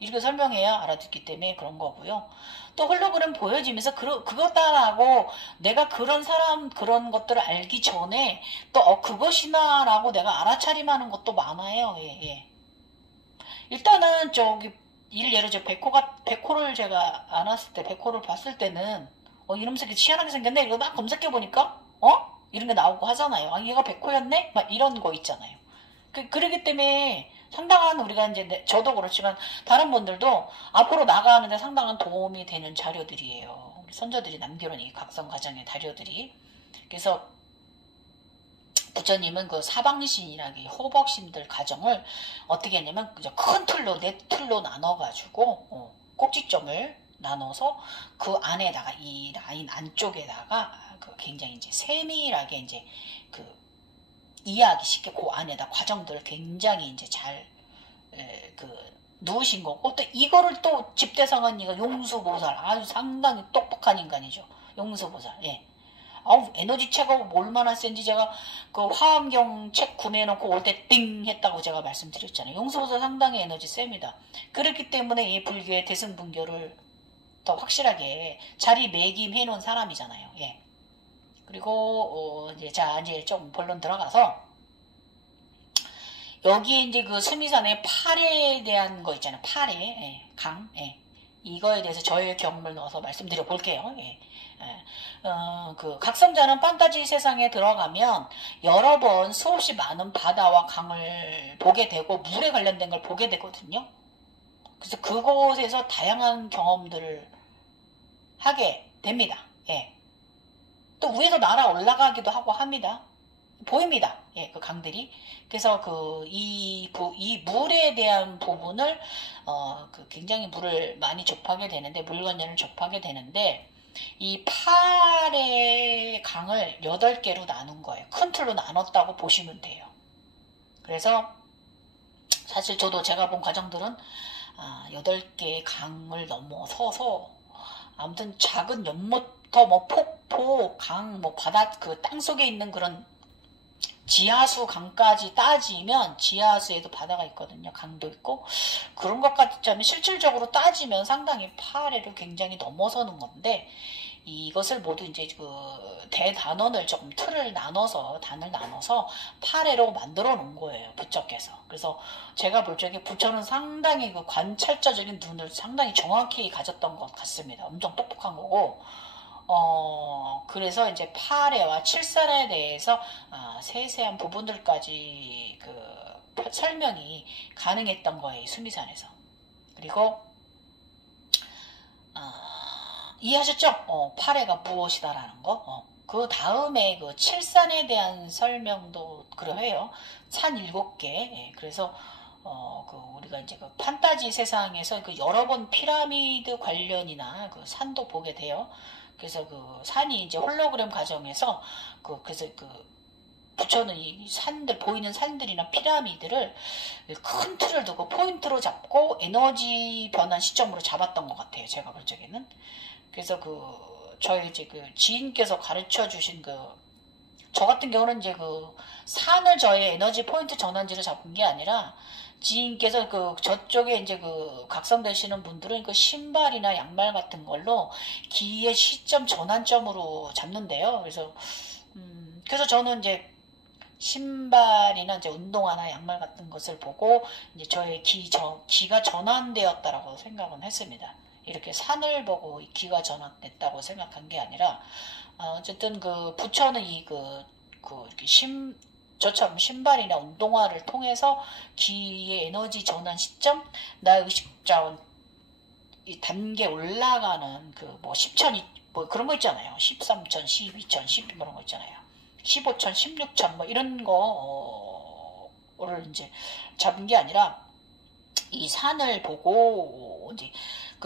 이렇게 설명해야 알아듣기 때문에 그런 거고요. 또 홀로그램 보여지면서 그거다라고 내가 그런 것들을 알기 전에 또 그것이나 라고 내가 알아차림하는 것도 많아요. 예, 예. 일단은 예를 들어 백호를 제가 안았을 때 백호를 봤을 때는 이러면서 희한하게 생겼네 이거 막 검색해보니까 이런 게 나오고 하잖아요. 얘가 백호였네? 막 이런 거 있잖아요. 그러기 때문에 상당한 우리가 이제 저도 그렇지만 다른 분들도 앞으로 나가는데 상당한 도움이 되는 자료들이에요. 우리 선조들이 남겨놓은 이 각성 과정의 자료들이. 그래서 부처님은 사방신이라기 호복신들 과정을 어떻게 했냐면 큰 틀로 네 틀로 나눠가지고 꼭지점을 나눠서 그 안에다가 이 라인 안쪽에다가 굉장히 이제 세밀하게 이제 이해하기 쉽게 그 안에다 과정들을 굉장히 이제 잘 누우신 거고 또 이거를 또 집대성한 이가 용수보살 아주 상당히 똑똑한 인간이죠. 용수보살. 예. 에너지 체가 얼마나 센지 제가 화엄경 책 구매해놓고 올 때 띵 했다고 제가 말씀드렸잖아요. 용수보살 상당히 에너지 셉니다. 그렇기 때문에 이 불교의 대승분교를 더 확실하게 자리매김해 놓은 사람이잖아요. 예. 그리고 이제 좀 본론 들어가서 여기에 이제 수미산의 팔에 대한 거 있잖아요. 팔에 강. 예. 이거에 대해서 저의 경험을 넣어서 말씀드려 볼게요. 예. 그 각성자는 판타지 세상에 들어가면 여러 번 수없이 많은 바다와 강을 보게 되고 물에 관련된 걸 보게 되거든요. 그래서 그곳에서 다양한 경험들을 하게 됩니다. 예. 또 위에서 날아 올라가기도 하고 합니다. 보입니다. 예, 그 강들이. 그래서 이 물에 대한 부분을, 굉장히 물을 많이 접하게 되는데, 물건전을 접하게 되는데, 이 팔의 강을 8개로 나눈 거예요. 큰 틀로 나눴다고 보시면 돼요. 그래서, 사실 저도 제가 본 과정들은, 8개의 강을 넘어서서, 아무튼 작은 연못터, 폭포, 강, 바다, 땅 속에 있는 그런 지하수 강까지 따지면 지하수에도 바다가 있거든요. 강도 있고 그런 것 같자면 실질적으로 따지면 상당히 파래를 굉장히 넘어서는 건데 이것을 모두 이제 대단원을 조금 단을 나눠서 파래로 만들어 놓은 거예요. 부처께서. 그래서 제가 볼 적에 부처는 상당히 관찰자적인 눈을 상당히 정확히 가졌던 것 같습니다. 엄청 똑똑한 거고 그래서 이제 파래와 칠산에 대해서 세세한 부분들까지 설명이 가능했던 거예요. 수미산에서. 그리고 이해하셨죠? 파래가 무엇이다라는 거. 그 다음에 칠산에 대한 설명도 그러해요. 산 7개. 예, 그래서 우리가 이제 판타지 세상에서 여러 번 피라미드 관련이나 산도 보게 돼요. 그래서 산이 이제 홀로그램 과정에서 그래서 부처는 이 산들 보이는 산들이나 피라미드를 큰 틀을 두고 포인트로 잡고 에너지 변환 시점으로 잡았던 것 같아요. 제가 볼 적에는. 그래서 저희 이제 지인께서 가르쳐 주신 저 같은 경우는 이제 산을 저의 에너지 포인트 전환지로 잡은 게 아니라 지인께서 저쪽에 이제 각성되시는 분들은 신발이나 양말 같은 걸로 기의 시점 전환점으로 잡는데요. 그래서 저는 이제 신발이나 이제 운동화나 양말 같은 것을 보고 이제 저의 기가 전환되었다라고 생각은 했습니다. 이렇게 산을 보고 기가 전환됐다고 생각한 게 아니라 어쨌든 부처는 이렇게 저처럼 신발이나 운동화를 통해서 기의 에너지 전환 시점, 나의 의식자원 이 단계 올라가는 10천 그런 거 있잖아요. 13천, 12천, 10 그런 거 있잖아요. 15천, 16천 이런 거를 이제 잡은 게 아니라 이 산을 보고 이제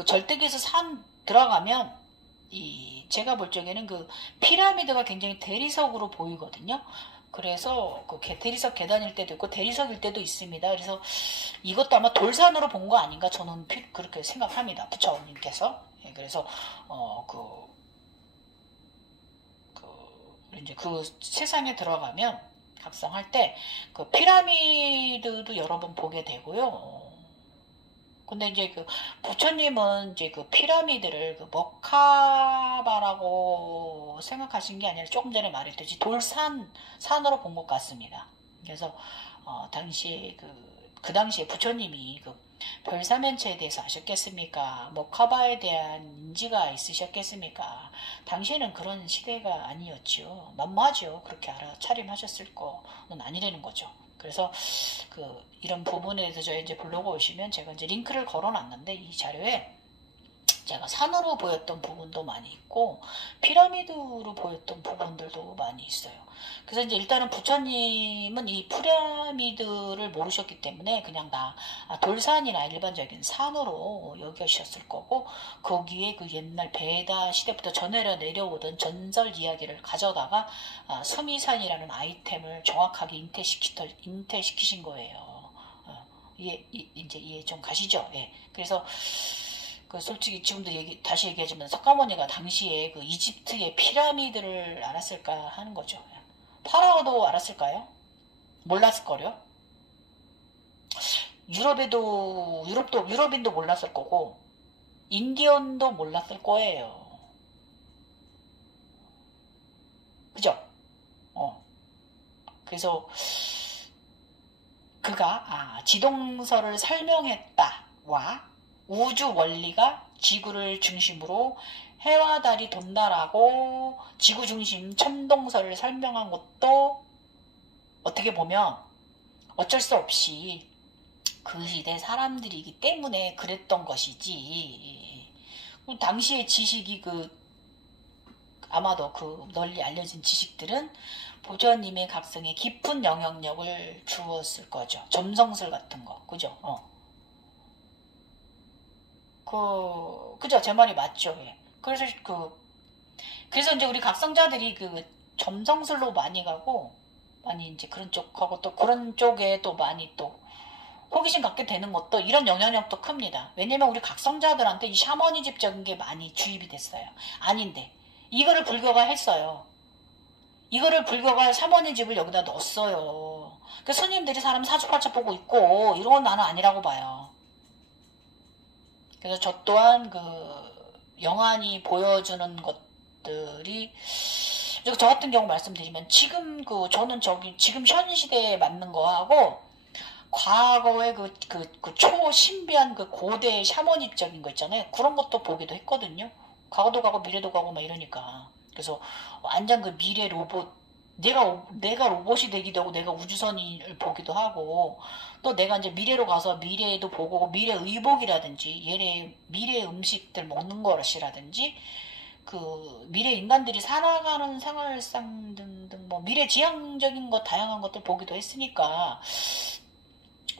절대기에서 산 들어가면 제가 볼 적에는 피라미드가 굉장히 대리석으로 보이거든요. 그래서 대리석 계단일 때도 있고 대리석일 때도 있습니다. 그래서 이것도 아마 돌산으로 본 거 아닌가 저는 그렇게 생각합니다. 부처님께서. 예, 그래서 이제 세상에 들어가면 각성할 때 피라미드도 여러 번 보게 되고요. 근데 이제 부처님은 이제 피라미드를 먹카바라고 생각하신 게 아니라 조금 전에 말했듯이 산으로 본 것 같습니다. 그래서 당시에 그 당시에 부처님이 별사면체에 대해서 아셨겠습니까? 먹카바에 대한 인지가 있으셨겠습니까? 당시에는 그런 시대가 아니었죠. 만무하죠. 그렇게 알아차림하셨을 거는 아니라는 거죠. 그래서 이런 부분에 대해서 저희 이제 블로그 오시면 제가 이제 링크를 걸어놨는데 이 자료에 제가 산으로 보였던 부분도 많이 있고 피라미드로 보였던 부분들도 많이 있어요. 그래서 이제 일단은 부처님은 이 피라미드를 모르셨기 때문에 그냥 돌산이나 일반적인 산으로 여기셨을 거고 거기에 옛날 베다 시대부터 전해려 내려오던 전설 이야기를 가져다가 수미산이라는 아이템을 정확하게 인쇄시키신 거예요. 이제 이해 좀 가시죠? 예. 그래서 솔직히 지금도 다시 얘기하지만 석가모니가 당시에 이집트의 피라미드를 알았을까 하는 거죠. 파라오도 알았을까요? 몰랐을 거요. 유럽인도 몰랐을 거고 인디언도 몰랐을 거예요. 그죠? 그래서 그가 지동설을 설명했다와 우주 원리가 지구를 중심으로 해와 달이 돈다라고 지구 중심 천동설을 설명한 것도 어떻게 보면 어쩔 수 없이 그 시대 사람들이기 때문에 그랬던 것이지. 당시의 지식이 아마도 널리 알려진 지식들은 부처님의 각성에 깊은 영향력을 주었을 거죠. 점성술 같은 거, 그죠? 그죠? 제 말이 맞죠? 예. 그래서 이제 우리 각성자들이 점성술로 많이 가고, 많이 이제 그런 쪽하고 또 그런 쪽에 또 많이 또 호기심 갖게 되는 것도 이런 영향력도 큽니다. 왜냐면 우리 각성자들한테 이 샤머니즘적인 게 많이 주입이 됐어요. 아닌데 이거를 불교가 했어요. 이거를 불교가 샤머니즘을 여기다 넣었어요. 그 스님들이 사람 사주팔자 보고 있고 이런 건 나는 아니라고 봐요. 그래서 저 또한 영안이 보여주는 것들이 저 같은 경우 말씀드리면 지금 저는 지금 현 시대에 맞는 거하고 과거의 초신비한 고대 샤머니적인 거 있잖아요. 그런 것도 보기도 했거든요. 과거도 가고 미래도 가고 막 이러니까. 그래서 완전 미래 로봇, 내가 로봇이 되기도 하고 내가 우주선을 보기도 하고 또 내가 이제 미래로 가서 미래에도 보고 미래 의복이라든지 미래 음식들 먹는 것이라든지 미래 인간들이 살아가는 생활상 등등 미래 지향적인 것 다양한 것들 보기도 했으니까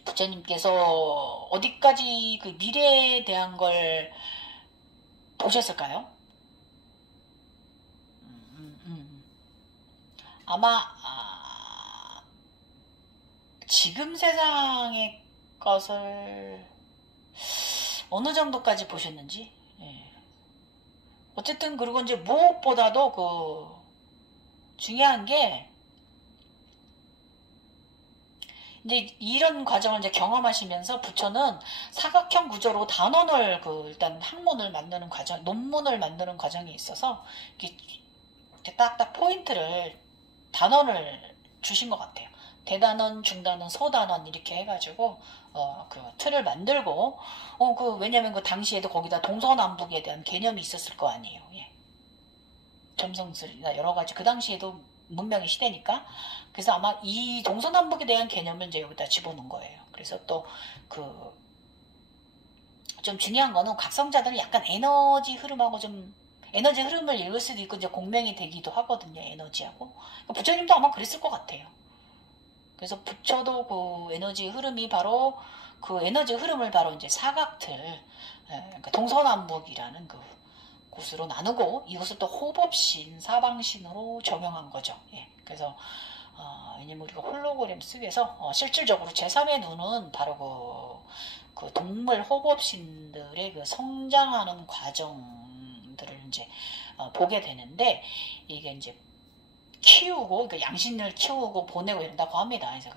부처님께서 어디까지 미래에 대한 걸 보셨을까요? 아마 지금 세상의 것을 어느 정도까지 보셨는지. 예. 어쨌든 그리고 이제 무엇보다도 중요한 게 이제 이런 과정을 이제 경험하시면서 부처는 사각형 구조로 단원을 일단 학문을 만드는 과정, 논문을 만드는 과정에 있어서 이렇게 딱딱 포인트를 단원을 주신 것 같아요. 대단원, 중단원, 소단원 이렇게 해가지고 틀을 만들고 왜냐면 당시에도 거기다 동서남북에 대한 개념이 있었을 거 아니에요. 예. 점성술이나 여러 가지 그 당시에도 문명의 시대니까 그래서 아마 이 동서남북에 대한 개념을 이제 여기다 집어넣은 거예요. 그래서 또 좀 중요한 거는 각성자들은 약간 에너지 흐름하고 좀 에너지 흐름을 읽을 수도 있고 이제 공명이 되기도 하거든요. 에너지하고 부처님도 아마 그랬을 것 같아요. 그래서 부처도 에너지 흐름이 바로 에너지 흐름을 바로 이제 사각틀 그러니까 동서남북이라는 곳으로 나누고 이것을 또 호법신, 사방신으로 적용한 거죠. 예. 그래서 왜냐면 우리가 홀로그램 속에서 실질적으로 제3의 눈은 바로 동물 호법신들의 성장하는 과정들을 이제 보게 되는데 이게 이제 키우고 그러니까 양신을 키우고 보내고 이런다고 합니다. 그래서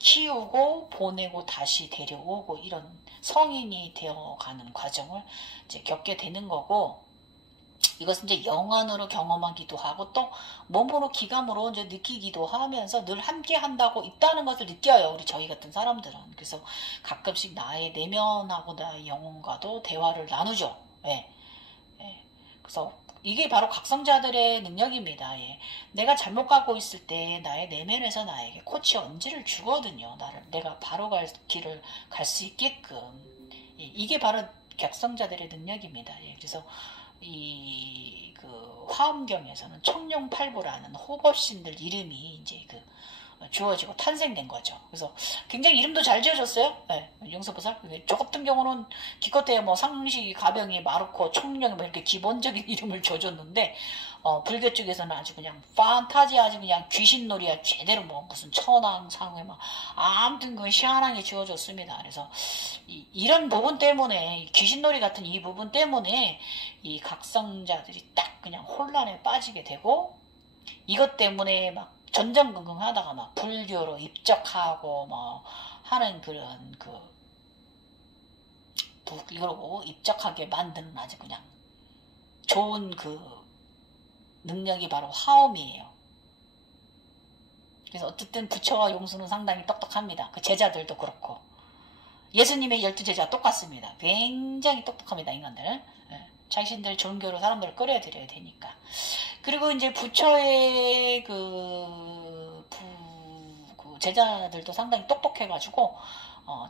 키우고 보내고 다시 데려오고 이런 성인이 되어가는 과정을 이제 겪게 되는 거고 이것은 이제 영안으로 경험하기도 하고 또 몸으로 기감으로 이제 느끼기도 하면서 늘 함께 한다고 있다는 것을 느껴요. 우리 저희 같은 사람들은. 그래서 가끔씩 나의 내면하고 나의 영혼과도 대화를 나누죠. 예. 예. 그래서 이게 바로 각성자들의 능력입니다. 예. 내가 잘못 가고 있을 때 나의 내면에서 나에게 코치 언지를 주거든요. 내가 바로 갈 길을 갈 수 있게끔. 예. 이게 바로 각성자들의 능력입니다. 예. 그래서 화엄경에서는 청룡팔부라는 호법신들 이름이 이제 주어지고 탄생된 거죠. 그래서 굉장히 이름도 잘 지어줬어요. 네, 용서보살. 저 같은 경우는 기껏해야 상시, 가병이, 마르코, 청룡 이렇게 기본적인 이름을 줘줬는데 불교 쪽에서는 아주 그냥 판타지 아주 그냥 귀신놀이야 제대로 무슨 천왕 상회 아무튼 희한하게 지어줬습니다. 그래서 이런 부분 때문에 귀신놀이 같은 이 부분 때문에 이 각성자들이 딱 그냥 혼란에 빠지게 되고 이것 때문에 전전긍긍 하다가 불교로 입적하고 하는 그런 이러고 입적하게 만드는 아주 그냥 좋은 능력이 바로 화엄이에요. 그래서 어쨌든 부처와 용수는 상당히 똑똑합니다. 제자들도 그렇고. 예수님의 12제자가 똑같습니다. 굉장히 똑똑합니다, 인간들. 자신들 종교로 사람들을 끌어들여야 되니까. 그리고 이제 부처의 그 제자들도 상당히 똑똑해가지고,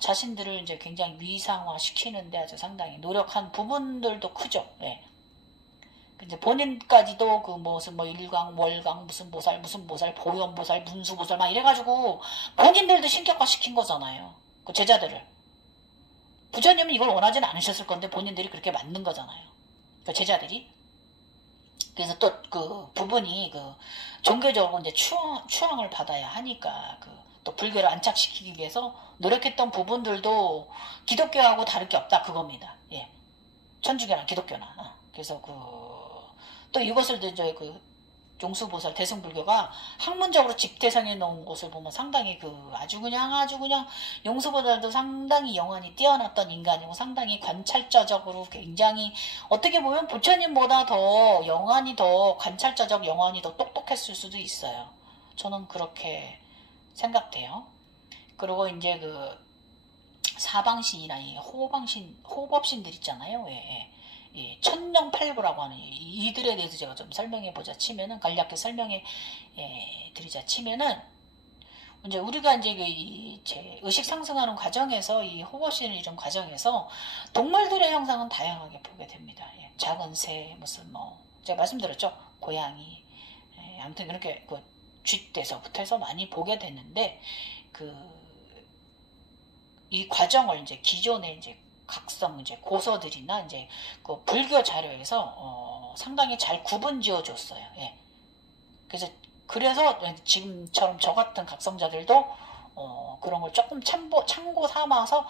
자신들을 이제 굉장히 위상화 시키는데 아주 상당히 노력한 부분들도 크죠. 예. 이제 본인까지도 그 무슨 뭐 일강, 월강, 무슨 보살, 보현보살, 문수보살 막 이래가지고 본인들도 신격화 시킨 거잖아요. 그 제자들을. 부처님은 이걸 원하지는 않으셨을 건데 본인들이 그렇게 만든 거잖아요. 그 제자들이. 그래서 또 그 부분이 그 종교적으로 이제 추앙을 받아야 하니까 또 불교를 안착시키기 위해서 노력했던 부분들도 기독교하고 다를 게 없다 그겁니다. 예. 천주교나 기독교나. 그래서 또 이것을 이제 용수보살 대승불교가 학문적으로 집대성해 놓은 것을 보면 상당히 아주 그냥 용수보살도 상당히 영안이 뛰어났던 인간이고 상당히 관찰자적으로 굉장히 어떻게 보면 부처님보다 더 영안이 더 관찰자적 영안이 더 똑똑했을 수도 있어요. 저는 그렇게 생각돼요. 그리고 이제 사방신이나 호법신들 있잖아요. 예. 천령팔부라고 하는 이들에 대해서 제가 좀 설명해 보자 치면은 간략하게 설명해 드리자 치면은 이제 우리가 이제 제 의식 상승하는 과정에서 이 호법신을 이런 과정에서 동물들의 형상은 다양하게 보게 됩니다. 예, 작은 새 무슨 제가 말씀드렸죠, 고양이, 아무튼 그렇게 쥐떼서부터 해서 많이 보게 됐는데 이 과정을 이제 기존에 이제 각성 이제 고서들이나 이제 그 불교 자료에서 상당히 잘 구분 지어 줬어요. 예. 그래서 지금처럼 저 같은 각성자들도 그런 걸 조금 참고 삼아서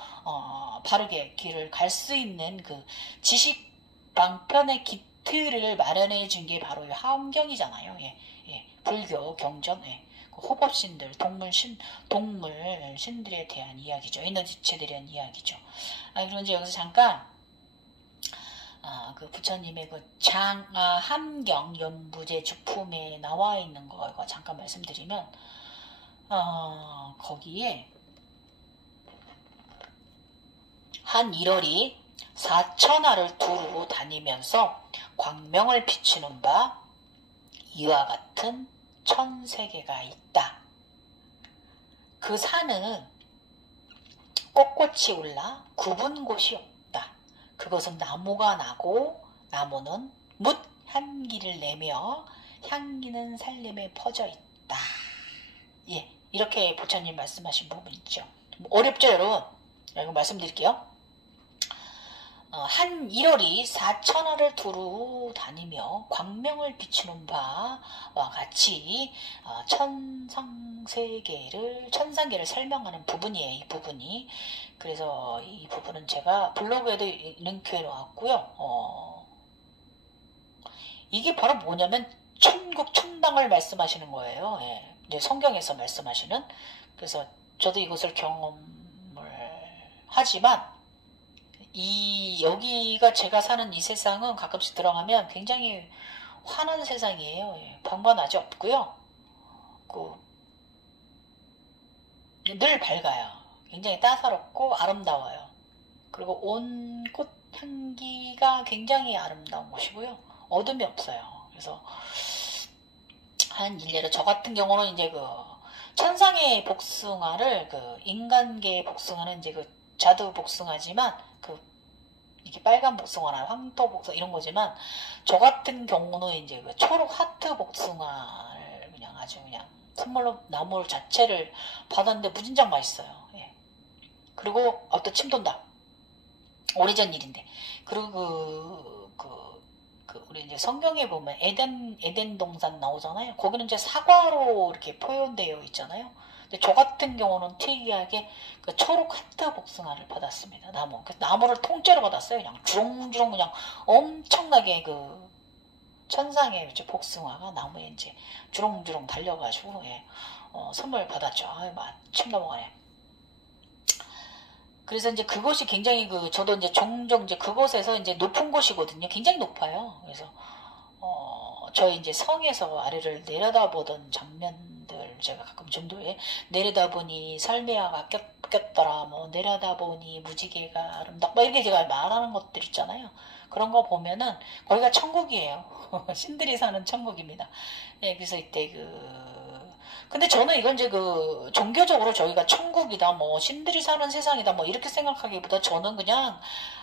바르게 길을 갈 수 있는 그 지식 방편의 기틀을 마련해 준 게 바로 이 하엄경이잖아요. 예. 불교 경전. 예. 호법신들, 동물신들에 대한 이야기죠. 에너지체들에 대한 이야기죠. 그럼 이제 여기서 잠깐, 그 부처님의 함경 연부제 주품에 나와 있는 거 잠깐 말씀드리면, 거기에 한 일월이 4천하를 두루 다니면서 광명을 비추는 바 이와 같은 천세계가 있다. 그 산은 꼿꼿이 올라 굽은 곳이 없다. 그것은 나무가 나고 나무는 뭇 향기를 내며 향기는 살림에 퍼져 있다. 예, 이렇게 부처님 말씀하신 부분 있죠. 어렵죠, 여러분? 이거 말씀드릴게요. 한 일월이 4천하를 두루 다니며 광명을 비추는 바와 같이 천상계를 설명하는 부분이에요. 이 부분이. 그래서 이 부분은 제가 블로그에도 링크해 놓았고요. 이게 바로 뭐냐면 천국 천당을 말씀하시는 거예요. 예. 이제 성경에서 말씀하시는. 그래서 저도 이것을 경험을 하지만 여기가 제가 사는 이 세상은 가끔씩 들어가면 굉장히 환한 세상이에요. 예. 방관아지 없고요. 늘 밝아요. 굉장히 따사롭고 아름다워요. 그리고 온 꽃 향기가 굉장히 아름다운 곳이고요. 어둠이 없어요. 그래서 한 일례로 저 같은 경우는 이제 천상의 복숭아를 인간계의 복숭아는 이제 자두 복숭아지만 이게 빨간 복숭아나 황토 복숭아 이런 거지만 저 같은 경우는 이제 초록 하트 복숭아를 그냥 아주 그냥 선물로 나무 자체를 받았는데 무진장 맛있어요. 예. 그리고 또 침 돈다. 오래전 일인데. 그리고 우리 이제 성경에 보면 에덴 동산 나오잖아요. 거기는 이제 사과로 이렇게 표현되어 있잖아요. 근데 저 같은 경우는 특이하게 초록 하트 복숭아를 받았습니다. 나무를 통째로 받았어요. 그냥 주렁주렁 그냥 엄청나게 천상의 복숭아가 나무에 이제 주렁주렁 달려가지고 선물 받았죠. 침 넘어가네. 그래서 이제 그것이 굉장히 저도 이제 종종 이제 그곳에서 이제 높은 곳이거든요. 굉장히 높아요. 그래서 저희 이제 성에서 아래를 내려다보던 장면들 제가 가끔 전도에 내려다보니 살미야가 꼈더라, 뭐 내려다보니 무지개가 아름답다, 뭐 이렇게 제가 말하는 것들 있잖아요. 그런 거 보면은 거기가 천국이에요. 신들이 사는 천국입니다. 예, 그래서 이때 근데 저는 이건 이제 종교적으로 저희가 천국이다, 뭐, 신들이 사는 세상이다, 뭐, 이렇게 생각하기보다 저는 그냥,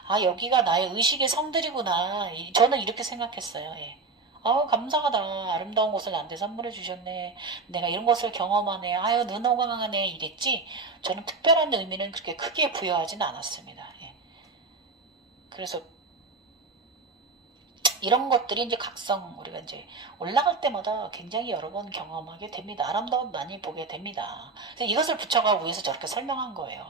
아, 여기가 나의 의식의 성들이구나. 저는 이렇게 생각했어요. 예. 아우, 감사하다. 아름다운 곳을 나한테 선물해 주셨네. 내가 이런 것을 경험하네. 아유, 눈호강하네. 이랬지. 저는 특별한 의미는 그렇게 크게 부여하진 않았습니다. 예. 그래서, 이런 것들이 이제 각성, 우리가 이제 올라갈 때마다 굉장히 여러 번 경험하게 됩니다. 아름다움 많이 보게 됩니다. 이것을 부처가 위에서 저렇게 설명한 거예요.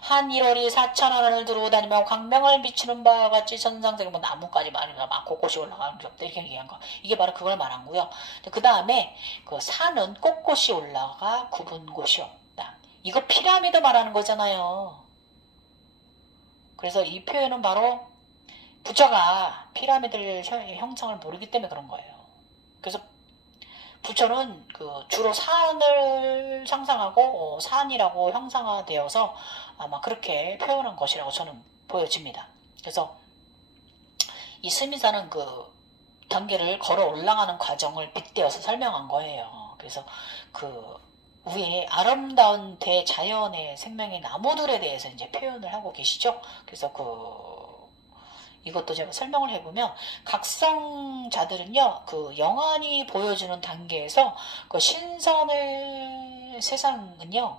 한 1월이 4천하늘을 두루다니며 광명을 비추는 바와 같이 천상세계, 뭐 나무까지 말이면 막 곳곳이 올라가는 게 없다, 이렇게 얘기한 거. 이게 바로 그걸 말한 거고요. 그 다음에 그 산은 곳곳이 올라가 굽은 곳이 없다. 이거 피라미드 말하는 거잖아요. 그래서 이 표현은 바로 부처가 피라미드 형상을 모르기 때문에 그런 거예요. 그래서 부처는 주로 산을 상상하고 산이라고 형상화되어서 아마 그렇게 표현한 것이라고 저는 보여집니다. 그래서 이 스미사는 단계를 걸어 올라가는 과정을 빗대어서 설명한 거예요. 그래서 위에 아름다운 대자연의 생명의 나무들에 대해서 이제 표현을 하고 계시죠. 그래서 이것도 제가 설명을 해보면 각성자들은요, 영안이 보여주는 단계에서 신선의 세상은요,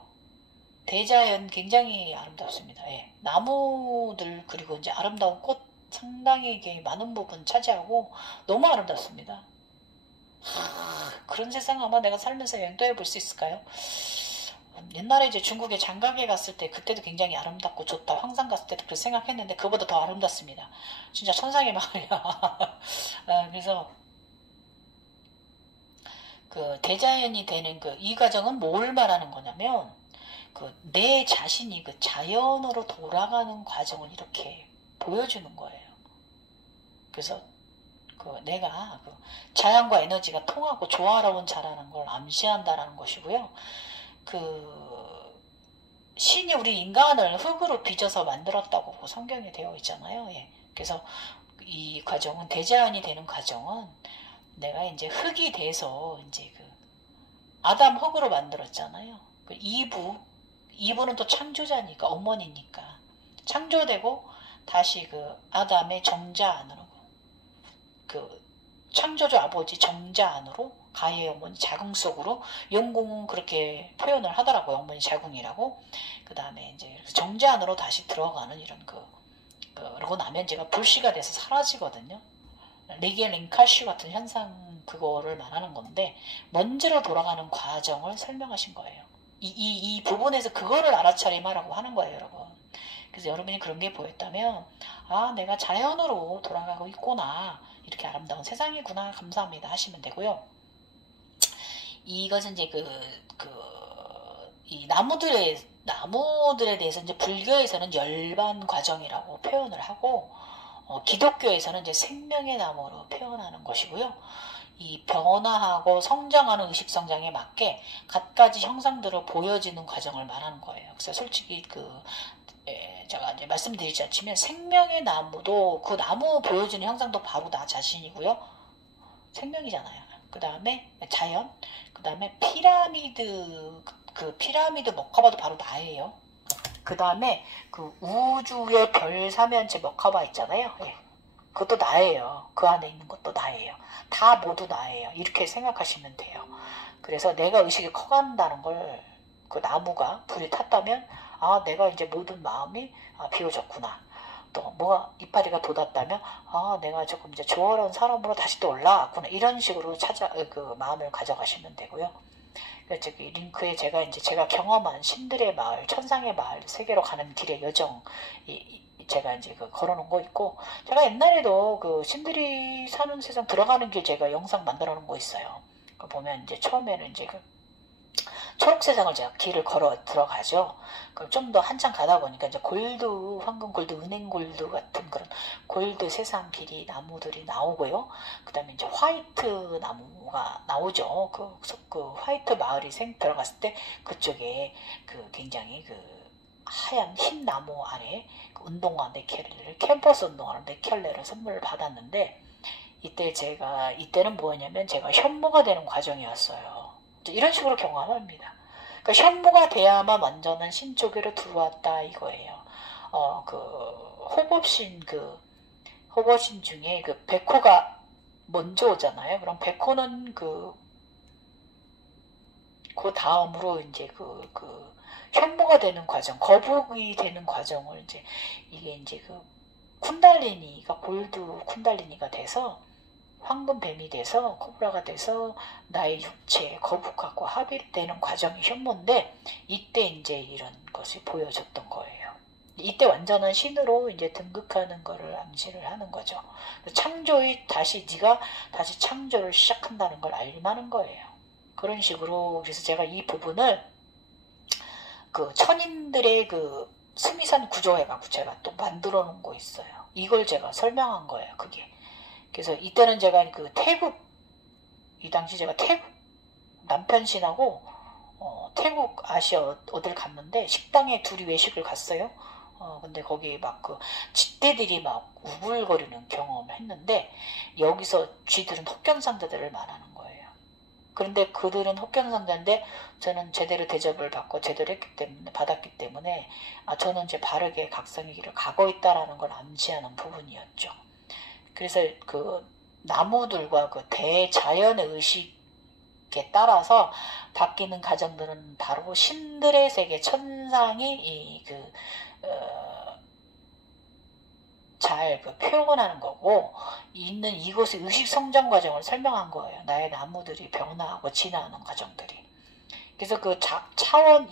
대자연 굉장히 아름답습니다. 예. 나무들, 그리고 이제 아름다운 꽃 상당히 많은 부분 차지하고 너무 아름답습니다. 그런 세상 아마 내가 살면서 여행도 해볼 수 있을까요? 옛날에 이제 중국에 장가게 갔을 때 그때도 굉장히 아름답고 좋다. 황산 갔을 때도 그렇게 생각했는데 그보다 더 아름답습니다. 진짜 천상의 마을이야. 그래서 대자연이 되는 이 과정은 뭘 말하는 거냐면 내 자신이 자연으로 돌아가는 과정을 이렇게 보여주는 거예요. 그래서 내가 자연과 에너지가 통하고 조화로운 자라는 걸 암시한다라는 것이고요. 신이 우리 인간을 흙으로 빚어서 만들었다고 성경에 되어 있잖아요. 예. 그래서 이 과정은, 대자연이 되는 과정은 내가 이제 흙이 돼서 이제 아담 흙으로 만들었잖아요. 이브는 또 창조자니까, 어머니니까. 창조되고 다시 아담의 정자 안으로, 창조주 아버지 정자 안으로, 가해의 어머니 자궁 속으로, 영궁은 그렇게 표현을 하더라고요. 어머니 자궁이라고. 그 다음에 이제 정자 안으로 다시 들어가는 이런 그러고 나면 제가 불씨가 돼서 사라지거든요. 레게 링카슈 같은 현상, 그거를 말하는 건데, 먼지로 돌아가는 과정을 설명하신 거예요. 이 부분에서 그거를 알아차림하라고 하는 거예요, 여러분. 그래서 여러분이 그런 게 보였다면, 아, 내가 자연으로 돌아가고 있구나, 이렇게 아름다운 세상이구나, 감사합니다 하시면 되고요. 이것은 이제 이 나무들에 대해서 이제 불교에서는 열반 과정이라고 표현을 하고, 기독교에서는 이제 생명의 나무로 표현하는 것이고요. 이 변화하고 성장하는 의식 성장에 맞게 갖가지 형상들을 보여지는 과정을 말하는 거예요. 그래서 솔직히 제가 이제 말씀드리지 않지만 생명의 나무도 그 나무 보여주는 형상도 바로 나 자신이고요. 생명이잖아요. 그 다음에 자연, 그 다음에 피라미드, 피라미드 먹화바도 바로 나예요. 그 다음에 우주의 별 사면체 먹화바 있잖아요. 예. 그것도 나예요. 그 안에 있는 것도 나예요. 다 모두 나예요. 이렇게 생각하시면 돼요. 그래서 내가 의식이 커간다는 걸, 나무가 불이 탔다면, 아, 내가 이제 모든 마음이 비워졌구나. 또 뭐가 이파리가 돋았다면, 아, 내가 조금 이제 조화로운 사람으로 다시 또 올라왔구나. 이런 식으로 마음을 가져가시면 되고요. 저기 링크에 제가 경험한 신들의 마을, 천상의 마을, 세계로 가는 길의 여정, 제가 이제 걸어놓은 거 있고, 제가 옛날에도 신들이 사는 세상 들어가는 길 제가 영상 만들어 놓은 거 있어요. 보면 이제 처음에는 이제 초록세상을 제가 길을 걸어 들어가죠. 그럼 좀 더 한참 가다 보니까 이제 골드, 황금 골드, 은행 골드 같은 그런 골드 세상 길이 나무들이 나오고요. 그 다음에 이제 화이트 나무가 나오죠. 그 화이트 마을이 들어갔을 때 그쪽에 그 굉장히 그 하얀 흰 나무 아래 그 운동화 4켤레를, 캠퍼스 운동화 4켤레를 선물을 받았는데, 이때는 뭐냐면 제가 현무가 되는 과정이었어요. 이런 식으로 경험합니다. 그러니까 현무가 돼야만 완전한 신조계로 들어왔다 이거예요. 호법신 중에 그 백호가 먼저 오잖아요. 그럼 백호는 그 다음으로 이제 현무가 되는 과정, 거북이 되는 과정을 이게 이제 쿤달리니가 골드 쿤달리니가 돼서 황금뱀이 돼서 코브라가 돼서 나의 육체 거북하고 합일되는 과정이 현무인데, 이때 이제 이런 것이 보여졌던 거예요. 이때 완전한 신으로 이제 등극하는 거를 암시를 하는 거죠. 네가 다시 창조를 시작한다는 걸 알만한 거예요. 그런 식으로. 그래서 제가 이 부분을 그 천인들의 그 수미산 구조해갖고 제가 또 만들어 놓은 거 있어요. 이걸 제가 설명한 거예요. 그게. 그래서 이때는 제가 이 당시 제가 태국 남편신하고 태국 아시아 어딜 갔는데 식당에 둘이 외식을 갔어요. 근데 거기 막 쥐떼들이 막 우글거리는 경험을 했는데, 여기서 쥐들은 헛견상자들을 말하는 거예요. 그런데 그들은 헛견상자인데 저는 제대로 대접을 받고 제대로 받았기 때문에 저는 이제 바르게 각성의 길을 가고 있다라는 걸 암시하는 부분이었죠. 그래서 그 나무들과 그 대자연의 의식에 따라서 바뀌는 과정들은 바로 신들의 세계, 천상이 잘 표현하는 거고, 있는 이곳의 의식 성장 과정을 설명한 거예요. 나의 나무들이 변화하고 진화하는 과정들이. 그래서 차원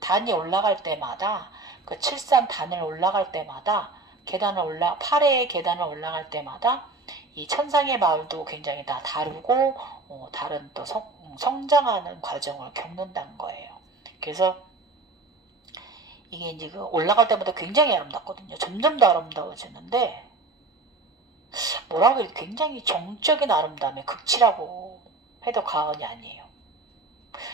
단이 올라갈 때마다, 7산 단을 올라갈 때마다, 8회의 계단을 올라갈 때마다 이 천상의 마을도 굉장히 다 다르고 다른 또 성장하는 과정을 겪는다는 거예요. 그래서 이게 이제 올라갈 때마다 굉장히 아름답거든요. 점점 더 아름다워지는데, 뭐라고 해야, 굉장히 정적인 아름다움의 극치라고 해도 과언이 아니에요.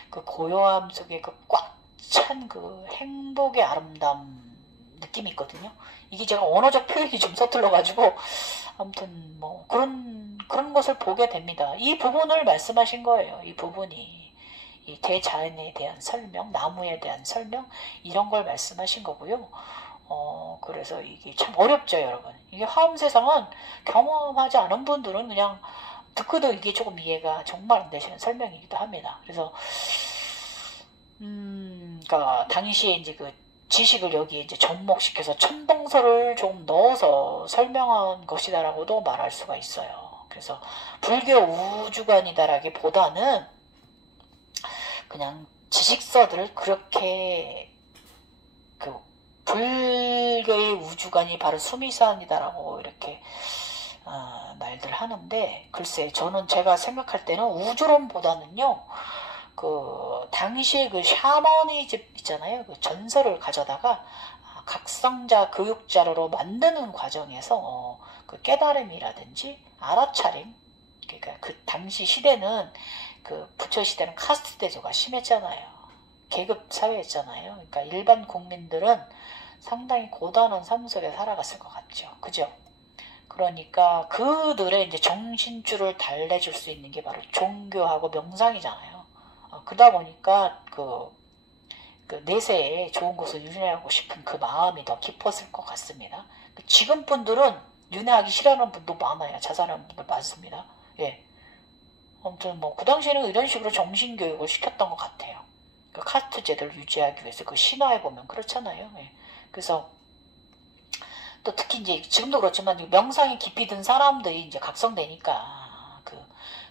그 고요함 속에 꽉 찬 행복의 아름다움 느낌이 있거든요. 이게 제가 언어적 표현이 좀 서툴러가지고, 아무튼 뭐 그런 것을 보게 됩니다. 이 부분을 말씀하신 거예요. 이 부분이 이 대자연에 대한 설명, 나무에 대한 설명, 이런 걸 말씀하신 거고요. 그래서 이게 참 어렵죠, 여러분. 이게 화엄 세상은 경험하지 않은 분들은 그냥 듣고도 이게 조금 이해가 정말 안 되시는 설명이기도 합니다. 그래서 그러니까 당시에 이제 지식을 여기에 이제 접목시켜서 첨동서를 좀 넣어서 설명한 것이다라고도 말할 수가 있어요. 그래서 불교 우주관이다라기보다는 그냥 지식서들을 그렇게 불교의 우주관이 바로 수미산이다라고 이렇게 말들 하는데, 글쎄 저는 제가 생각할 때는 우주론보다는요, 당시에 샤머니즘 있잖아요. 전설을 가져다가 각성자 교육자료로 만드는 과정에서 깨달음이라든지 알아차림, 그러니까 당시 시대는 부처 시대는 카스트 대조가 심했잖아요. 계급 사회였잖아요. 그러니까 일반 국민들은 상당히 고단한 삶 속에 살아갔을 것 같죠. 그죠? 그러니까 그들의 이제 정신줄을 달래줄 수 있는 게 바로 종교하고 명상이잖아요. 그러다 보니까 내세에 좋은 것을 윤회하고 싶은 그 마음이 더 깊었을 것 같습니다. 지금 분들은 윤회하기 싫어하는 분도 많아요. 자살하는 분도 많습니다. 예. 아무튼 그 당시에는 이런 식으로 정신교육을 시켰던 것 같아요. 카스트 제도를 유지하기 위해서 신화에 보면 그렇잖아요. 예. 그래서 또 특히 이제 지금도 그렇지만 명상에 깊이 든 사람들이 이제 각성되니까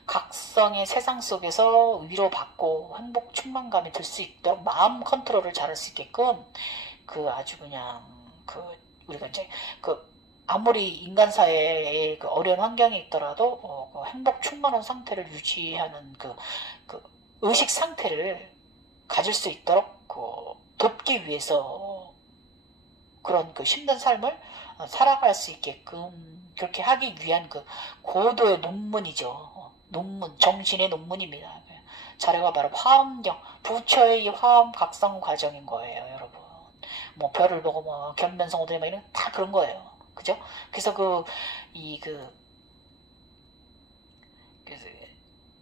각성의 세상 속에서 위로받고 행복 충만감이 들 수 있도록 마음 컨트롤을 잘할 수 있게끔 아주 그냥 우리가 이제 아무리 인간 사회에 어려운 환경에 있더라도 행복 충만한 상태를 유지하는 의식 상태를 가질 수 있도록 돕기 위해서 그런 힘든 삶을 살아갈 수 있게끔 그렇게 하기 위한 고도의 논문이죠. 논문, 정신의 논문입니다. 자료가 바로 화엄경, 부처의 화엄 각성 과정인 거예요, 여러분. 별을 보고 견면성어들 이런 다 그런 거예요. 그죠? 그래서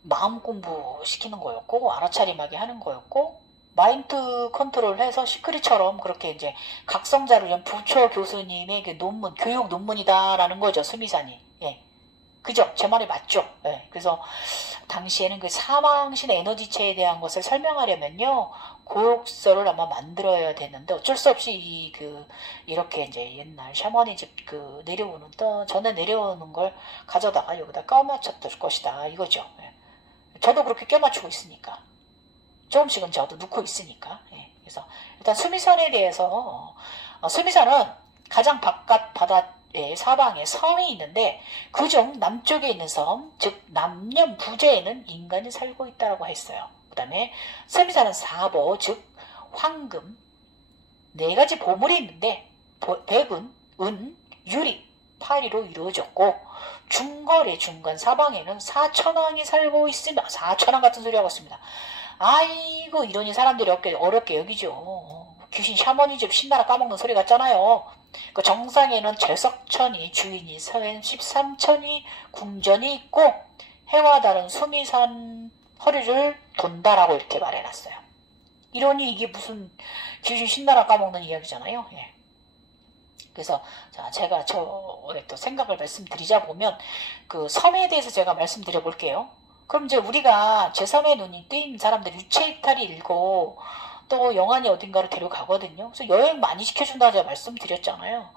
마음 공부 시키는 거였고, 알아차림하게 하는 거였고, 마인드 컨트롤 해서 시크릿처럼 그렇게 이제 각성자를 위한 부처 교수님의 논문, 교육 논문이다라는 거죠, 수미산이. 예. 그죠? 제 말이 맞죠? 예. 그래서 당시에는 사망신 에너지체에 대한 것을 설명하려면요, 고욕서를 아마 만들어야 되는데 어쩔 수 없이 이렇게 이제 옛날 샤머니즘 내려오는 전에 내려오는 걸 가져다가 여기다 껴맞췄을 것이다 이거죠. 예. 저도 그렇게 껴맞추고 있으니까. 조금씩은 저도 넣고 있으니까. 예. 그래서 일단 수미산에 대해서 수미산은 가장 바깥 바다의 사방에 섬이 있는데 그중 남쪽에 있는 섬, 즉 남념 부재에는 인간이 살고 있다고 했어요. 그 다음에 수미산은 사보, 즉 황금, 4가지 보물이 있는데 백은, 은, 유리, 파리로 이루어졌고 중거리 중간 사방에는 4천왕이 살고 있습니다. 4천왕 같은 소리 하고 있습니다. 아이고 이러니 사람들이 어렵게 여기죠. 귀신 샤머니즘 신나라 까먹는 소리 같잖아요. 정상에는 제석천이 주인이 서엔 13천이 궁전이 있고 해와 다른 수미산 허리를 돈다라고 이렇게 말해놨어요. 이러니 이게 무슨 귀신 신나라 까먹는 이야기잖아요. 예. 그래서 제가 또 생각을 말씀드리자 보면 섬에 대해서 제가 말씀드려 볼게요. 그럼 이제 우리가 제3의 눈이 뜨인 사람들 유체이탈이 일고 또 영안이 어딘가로 데려가거든요. 그래서 여행 많이 시켜준다고 제가 말씀드렸잖아요.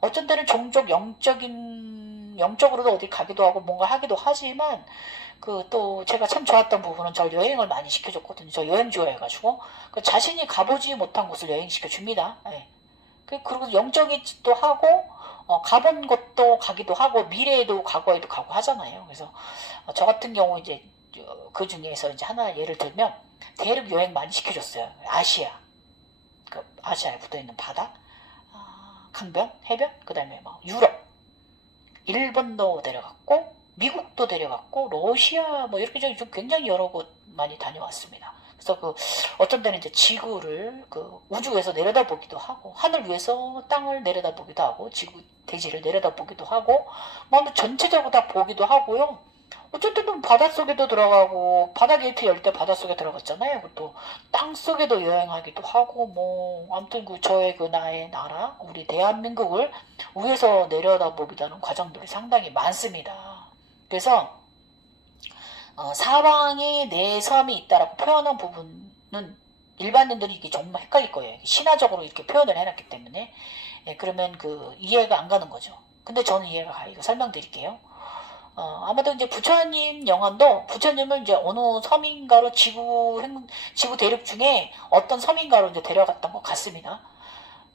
어쩐 때는 종족 영적으로도 어디 가기도 하고 뭔가 하기도 하지만 또 제가 참 좋았던 부분은 저 여행을 많이 시켜줬거든요. 저 여행 좋아해가지고 자신이 가보지 못한 곳을 여행시켜줍니다. 네. 그리고 영적인 짓도 하고 가본 곳도 가기도 하고 미래에도 과거에도 가고 하잖아요. 그래서 저 같은 경우 이제 그 중에서 이제 하나 예를 들면 대륙 여행 많이 시켜줬어요. 아시아, 아시아에 붙어있는 바다, 강변, 해변, 그 다음에 유럽, 일본도 데려갔고 미국도 데려갔고 러시아 이렇게 좀 굉장히 여러 곳 많이 다녀왔습니다. 그래서 어떤 때는 이제 지구를 우주에서 내려다보기도 하고 하늘 위에서 땅을 내려다보기도 하고 지구 대지를 내려다보기도 하고 전체적으로 다 보기도 하고요. 어쩔 때는 바닷속에도 들어가고 바다 게이트 열 때 바닷속에 들어갔잖아요. 또 땅속에도 여행하기도 하고 아무튼 저의 나의 나라 우리 대한민국을 위에서 내려다보기도 하는 과정들이 상당히 많습니다. 그래서 사방에 4섬이 있다라고 표현한 부분은 일반인들이 이게 정말 헷갈릴 거예요. 신화적으로 이렇게 표현을 해놨기 때문에. 예, 그러면 이해가 안 가는 거죠. 근데 저는 이해가 가요. 이거 설명드릴게요. 아마도 이제 부처님 영화도 부처님을 이제 어느 섬인가로 지구 대륙 중에 어떤 섬인가로 이제 데려갔던 것 같습니다.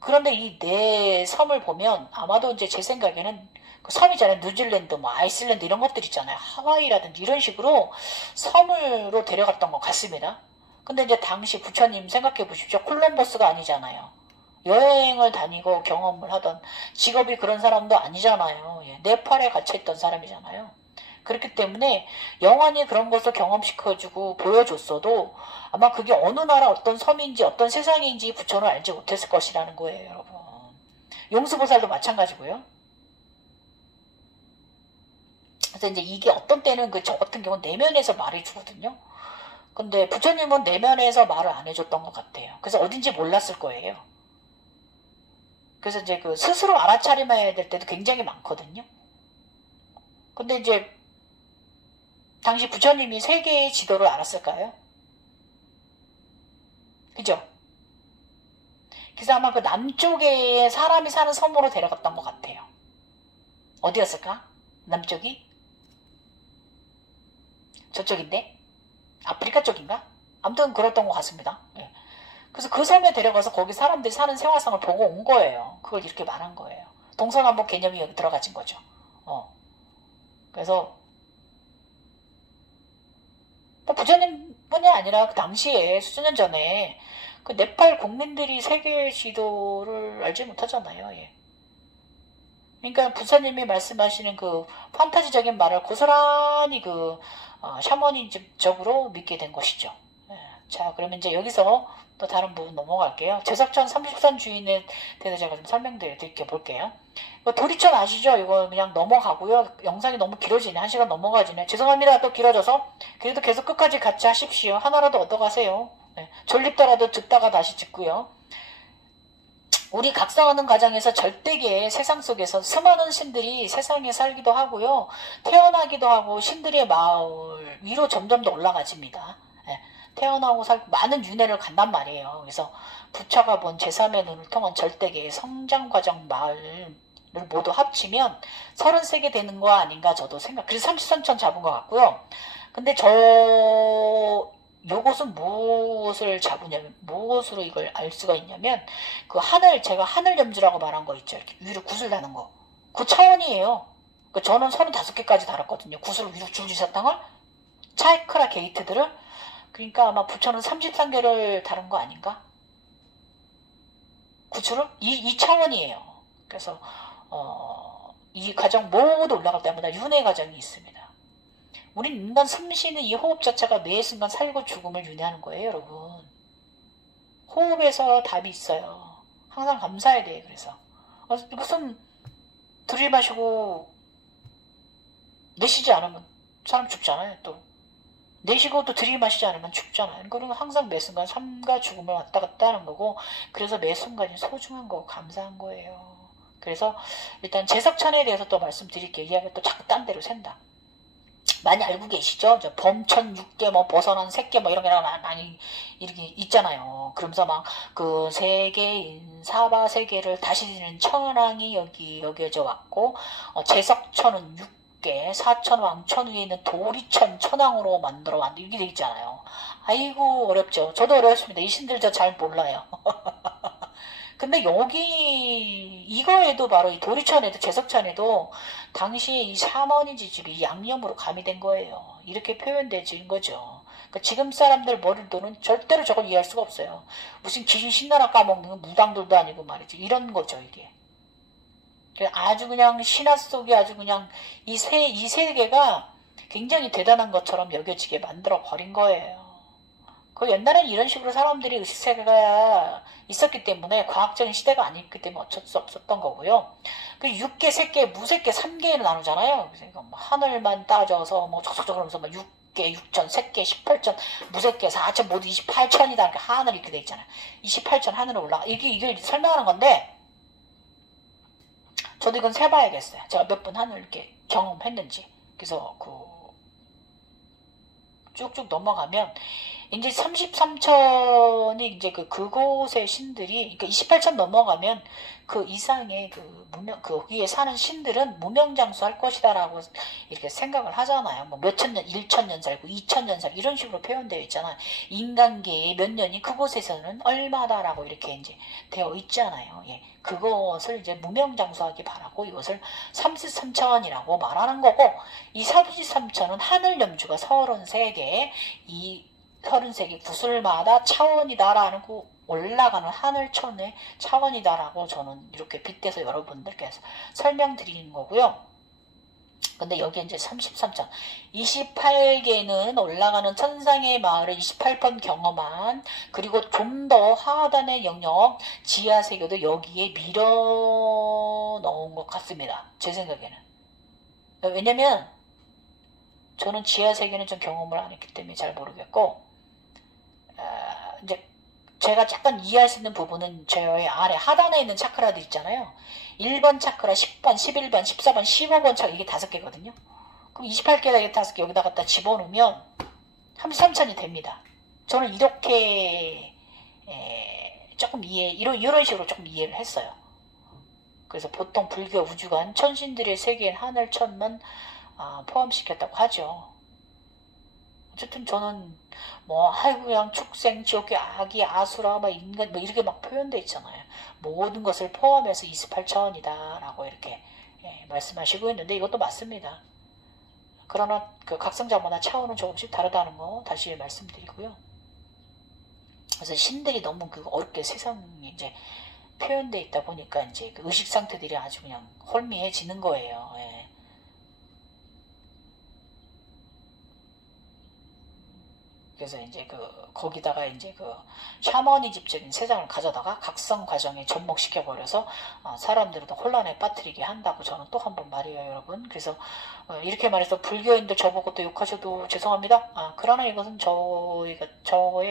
그런데 이 4섬을 보면 아마도 이제 제 생각에는 섬이잖아요. 뉴질랜드, 아이슬란드 이런 것들 있잖아요. 하와이라든지 이런 식으로 섬으로 데려갔던 것 같습니다. 근데 이제 당시 부처님 생각해 보십시오. 콜럼버스가 아니잖아요. 여행을 다니고 경험을 하던 직업이 그런 사람도 아니잖아요. 예, 네팔에 갇혀있던 사람이잖아요. 그렇기 때문에 영원히 그런 것을 경험시켜주고 보여줬어도 아마 그게 어느 나라 어떤 섬인지 어떤 세상인지 부처는 알지 못했을 것이라는 거예요, 여러분. 용수보살도 마찬가지고요. 그래서 이제 이게 어떤 때는 저 같은 경우는 내면에서 말해주거든요. 근데 부처님은 내면에서 말을 안 해줬던 것 같아요. 그래서 어딘지 몰랐을 거예요. 그래서 이제 스스로 알아차림해야 될 때도 굉장히 많거든요. 근데 이제 당시 부처님이 세계의 지도를 알았을까요? 그죠? 그래서 아마 남쪽에 사람이 사는 섬으로 데려갔던 것 같아요. 어디였을까? 남쪽이? 저쪽인데? 아프리카 쪽인가? 아무튼 그랬던 것 같습니다. 네. 그래서 그 섬에 데려가서 거기 사람들이 사는 생활상을 보고 온 거예요. 그걸 이렇게 말한 거예요. 동서남북 개념이 여기 들어가진 거죠. 그래서 뭐 부처님뿐이 아니라 그 당시에 수천 년 전에 그 네팔 국민들이 세계 지도를 알지 못하잖아요. 예. 그러니까 부처님이 말씀하시는 그 판타지적인 말을 고스란히 그 샤머니즘적으로 믿게 된 것이죠. 예. 자, 그러면 이제 여기서 또 다른 부분 넘어갈게요. 제석천 30선 주인에 대해서 제가 좀 설명드릴게요. 볼게요. 도리천 아시죠? 이거 그냥 넘어가고요. 영상이 너무 길어지네. 1시간 넘어가지네. 죄송합니다. 또 길어져서. 그래도 계속 끝까지 같이 하십시오. 하나라도 얻어가세요. 네. 졸립더라도 듣다가 다시 듣고요. 우리 각성하는 과정에서 절대계의 세상 속에서 수많은 신들이 세상에 살기도 하고요. 태어나기도 하고 신들의 마을 위로 점점 더 올라가집니다. 네. 태어나고 살고 많은 윤회를 간단 말이에요. 그래서 부처가 본 제3의 눈을 통한 절대계의 성장 과정 마을을 모두 합치면 33개 되는 거 아닌가 저도 생각. 그래서 33천 잡은 것 같고요. 근데 요것은 무엇을 잡으냐면, 무엇으로 이걸 알 수가 있냐면, 그 제가 하늘 염주라고 말한 거 있죠. 이렇게 위로 구슬 다는 거. 그 차원이에요. 저는 35개까지 달았거든요. 구슬을 위로 줄줄 사탕을. 차이크라 게이트들을. 그러니까 아마 부처는 33개를 다룬 거 아닌가? 구슬을? 이 차원이에요. 그래서, 이 과정 모두 올라갈 때마다 윤회 과정이 있습니다. 우린 인간 숨쉬는 이 호흡 자체가 매 순간 살고 죽음을 윤회하는 거예요, 여러분. 호흡에서 답이 있어요. 항상 감사해야 돼요, 그래서. 무슨 들이마시고 내쉬지 않으면 사람 죽잖아요, 또. 내쉬고 또 들이마시지 않으면 죽잖아요. 그러니까 항상 매 순간 삶과 죽음을 왔다 갔다 하는 거고, 그래서 매 순간이 소중한 거고 감사한 거예요. 그래서 일단 제석천에 대해서 또 말씀드릴게요. 이야기가 또 자꾸 딴 데로 샌다. 많이 알고 계시죠? 범천 6개, 뭐 벗어난 새끼, 뭐 이런 게 많이 이렇게 있잖아요. 그러면서 막 그 세계인 사바 세계를 다스리는 천왕이 여겨져 왔고, 제석천은 6개, 사천왕 천 위에 있는 도리천 천왕으로 이렇게 돼 있잖아요. 아이고 어렵죠. 저도 어렵습니다. 이 신들 저 잘 몰라요. 근데 이거에도 바로 이 도리천에도 제석천에도 당시에 이 샤머니즘 집이 양념으로 가미된 거예요. 이렇게 표현되진 거죠. 그러니까 지금 사람들 머리로는 절대로 저걸 이해할 수가 없어요. 무슨 귀신 신나라 까먹는 무당들도 아니고 말이죠. 이런 거죠, 이게. 아주 그냥 신화 속에 아주 그냥 이 세계가 굉장히 대단한 것처럼 여겨지게 만들어 버린 거예요. 옛날에는 이런 식으로 사람들이 의식세계가 있었기 때문에 과학적인 시대가 아니기 때문에 어쩔 수 없었던 거고요. 6개, 3개, 무색개, 3개로 나누잖아요. 그래서 뭐 하늘만 따져서 뭐 촉촉촉 하면서 뭐 6개, 6천, 3개, 18천, 무색개, 4천, 모두 28천이다. 이렇게 하늘 이렇게 돼 있잖아요. 28천 하늘에 올라가. 이게 설명하는 건데, 저도 이건 세봐야겠어요. 제가 몇 번 하늘 이렇게 경험했는지. 그래서 쭉쭉 넘어가면, 이제 33천이 이제 그곳의 신들이, 그러니까 28천 넘어가면 그 이상의 거기에 사는 신들은 무명장수할 것이다라고 이렇게 생각을 하잖아요. 뭐 몇천 년, 1천년 살고 2천년 살고 이런 식으로 표현되어 있잖아요. 인간계의 몇 년이 그곳에서는 얼마다라고 이렇게 이제 되어 있잖아요. 예. 그것을 이제 무명장수하기 바라고 이것을 33천이라고 말하는 거고, 이 33천은 하늘 염주가 33개, 이 33개 구슬마다 차원이다라는 거 올라가는 하늘천의 차원이다라고 저는 이렇게 빗대서 여러분들께 설명드리는 거고요. 근데 여기 이제 33천 28개는 올라가는 천상의 마을을 28번 경험한, 그리고 좀 더 하단의 영역 지하세계도 여기에 밀어 넣은 것 같습니다. 제 생각에는. 왜냐면 저는 지하세계는 좀 경험을 안 했기 때문에 잘 모르겠고, 이제 제가 약간 이해할 수 있는 부분은 저의 아래 하단에 있는 차크라들 있잖아요. 1번 차크라, 10번, 11번, 14번, 15번 차크라, 이게 5개거든요. 그럼 28개에다 5개 여기다 갖다 집어넣으면 33천이 됩니다. 저는 이렇게 조금 이런 식으로 조금 이해를 했어요. 그래서 보통 불교 우주관 천신들의 세계인 하늘천만 포함시켰다고 하죠. 어쨌든 저는 아이고 그냥 축생, 지옥계, 아기, 아수라, 인간 이렇게 막 표현돼 있잖아요. 모든 것을 포함해서 28천이다 라고 이렇게 말씀하시고 있는데 이것도 맞습니다. 그러나 그 각성자마다 차원은 조금씩 다르다는 거 다시 말씀드리고요. 그래서 신들이 너무 그 어렵게 세상에 이제 표현돼 있다 보니까 이제 그 의식 상태들이 아주 그냥 홀미해지는 거예요. 예. 그래서 이제 거기다가 이제 샤머니즘적인 세상을 가져다가 각성 과정에 접목시켜 버려서 사람들을 더 혼란에 빠뜨리게 한다고 저는 또 한 번 말이에요, 여러분. 그래서 이렇게 말해서 불교인들 저보고 또 욕하셔도 죄송합니다. 그러나 이것은 저의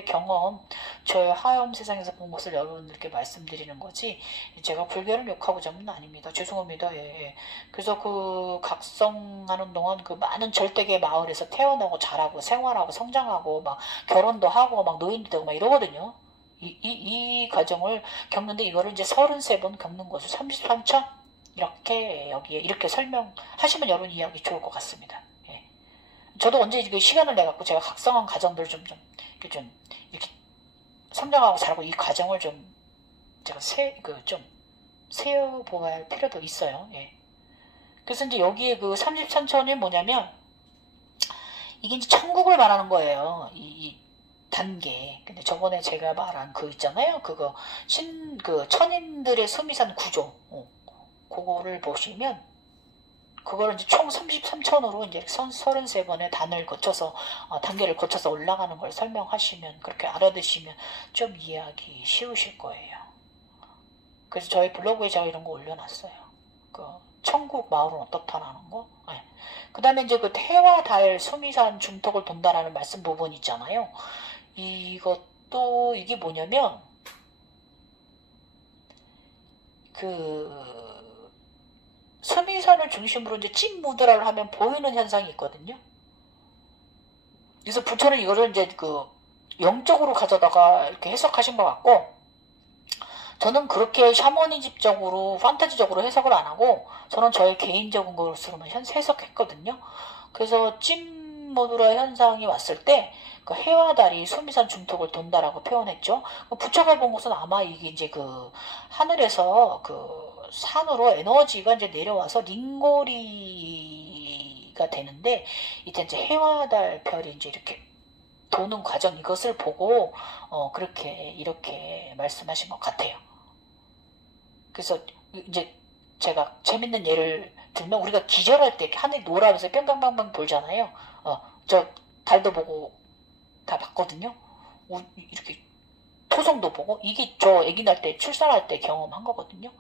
경험, 저의 하염 세상에서 본 것을 여러분들께 말씀드리는 거지, 제가 불교를 욕하고자는 아닙니다. 죄송합니다. 예, 예. 그래서 그 각성하는 동안 그 많은 절대계 마을에서 태어나고 자라고 생활하고 성장하고 막 결혼도 하고 막 노인도 되고 막 이러거든요. 이 과정을 겪는데 이거를 이제 33번 겪는 것을 33차 이렇게 여기에 이렇게 설명하시면 여러분 이해하기 좋을 것 같습니다. 예. 저도 언제 그 시간을 내갖고 제가 각성한 과정들을 이렇게 성장하고 자라고 이 과정을 제가 좀 세어보아야 할 필요도 있어요. 예. 그래서 이제 여기에 그 33천이 뭐냐면 이게 이제 천국을 말하는 거예요. 이 단계. 근데 저번에 제가 말한 있잖아요. 천인들의 수미산 구조. 그거를 보시면, 그거를 이제 총 33천으로 이제 33번의 단계를 거쳐서 올라가는 걸 설명하시면, 그렇게 알아두시면 좀 이해하기 쉬우실 거예요. 그래서 저희 블로그에 제가 이런 거 올려놨어요. 천국 마을은 어떻다라는 거. 네. 그 다음에 이제 태와 달 수미산 중턱을 돈다라는 말씀 부분 있잖아요. 이게 뭐냐면 수미산을 중심으로 이제 찐무드라를 하면 보이는 현상이 있거든요. 그래서 부처는 이거를 이제 영적으로 가져다가 이렇게 해석하신 것 같고, 저는 그렇게 샤머니즘적으로 판타지적으로 해석을 안 하고 저는 저의 개인적인 것으로만 해석했거든요. 그래서 찐모드라 현상이 왔을 때 해와 달이 수미산 중턱을 돈다라고 표현했죠. 부처가 본 것은 아마 이게 이제 하늘에서 산으로 에너지가 이제 내려와서 링고리가 되는데, 이때 이제 해와 달 별이 이제 이렇게 도는 과정, 이것을 보고 이렇게 말씀하신 것 같아요. 그래서 이제 제가 재밌는 예를 들면, 우리가 기절할 때 하늘이 노라면서 뿅뿅뿅뿅 돌잖아요. 저 달도 보고 다 봤거든요. 이렇게 토성도 보고, 이게 저 아기 날 때 출산할 때 경험한 거거든요.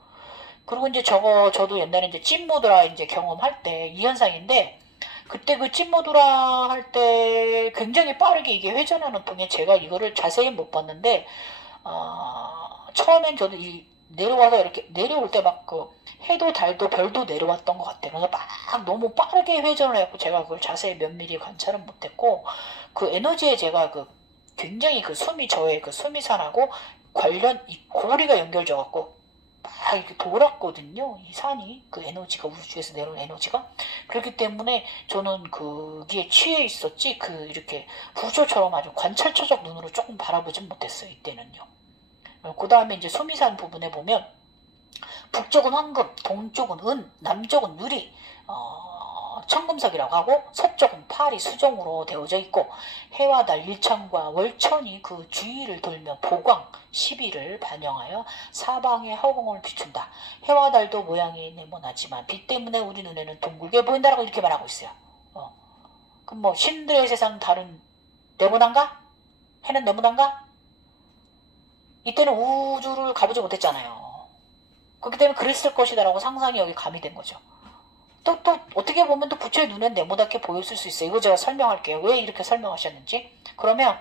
그리고 이제 저도 옛날에 이제 찐모드라 이제 경험할 때 이 현상인데, 그때 찐모드라 할 때 굉장히 빠르게 이게 회전하는 통에 제가 이거를 자세히 못 봤는데, 처음엔 저도 내려와서 이렇게 내려올 때 막 해도 달도 별도 내려왔던 것 같아요. 그래서 막 너무 빠르게 회전을 해갖고 제가 그걸 자세히 면밀히 관찰은 못했고, 에너지에 제가 굉장히 저의 수미산하고 이 고리가 연결져갖고 막 이렇게 돌았거든요. 이 산이, 에너지가, 우주에서 내려온 에너지가. 그렇기 때문에 저는 거기에 취해 있었지, 이렇게 부조처럼 아주 관찰처적 눈으로 조금 바라보진 못했어요, 이때는요. 그 다음에 이제 수미산 부분에 보면, 북쪽은 황금, 동쪽은 은, 남쪽은 유리, 청금석이라고 하고, 서쪽은 파리, 수종으로 되어져 있고, 해와 달, 일천과 월천이 그 주위를 돌며 보광, 시비를 반영하여 사방에 허공을 비춘다. 해와 달도 모양이 네모나지만 빛 때문에 우리 눈에는 둥글게 보인다라고 이렇게 말하고 있어요. 그럼 신들의 세상 달은 네모난가? 해는 네모난가? 이때는 우주를 가보지 못했잖아요. 그렇기 때문에 그랬을 것이다라고 상상이 여기 가미된 거죠. 또 어떻게 보면 또 부처의 눈엔 네모나게 보였을 수 있어요. 이거 제가 설명할게요. 왜 이렇게 설명하셨는지. 그러면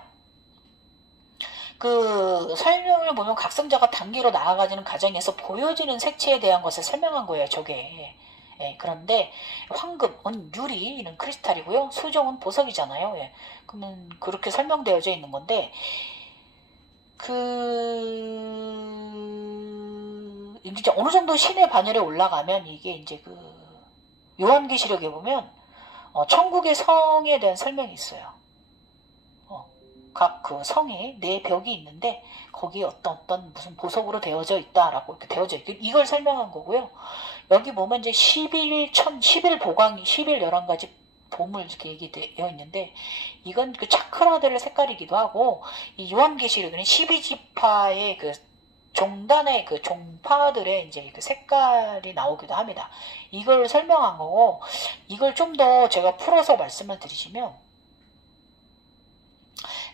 설명을 보면 각성자가 단계로 나아가지는 과정에서 보여지는 색채에 대한 것을 설명한 거예요. 저게. 예, 그런데 황금은 유리는 크리스탈이고요. 수종은 보석이잖아요. 예, 그러면 그렇게 설명되어져 있는 건데, 이제 어느 정도 신의 반열에 올라가면 이게 이제 요한계시록에 보면 천국의 성에 대한 설명이 있어요. 각 성에 네 벽이 있는데 거기에 어떤 무슨 보석으로 되어져 있다라고 이렇게 되어져 있고, 이걸 설명한 거고요. 여기 보면 이제 11보광이 11 11가지 보물 이렇게 얘기되어 있는데, 이건 그 차크라들 색깔이기도 하고, 이 요한계시록에는 12지파의 그 종단의 그 종파들의 이제 그 색깔이 나오기도 합니다. 이걸 설명한 거고, 이걸 좀 더 제가 풀어서 말씀을 드리시면,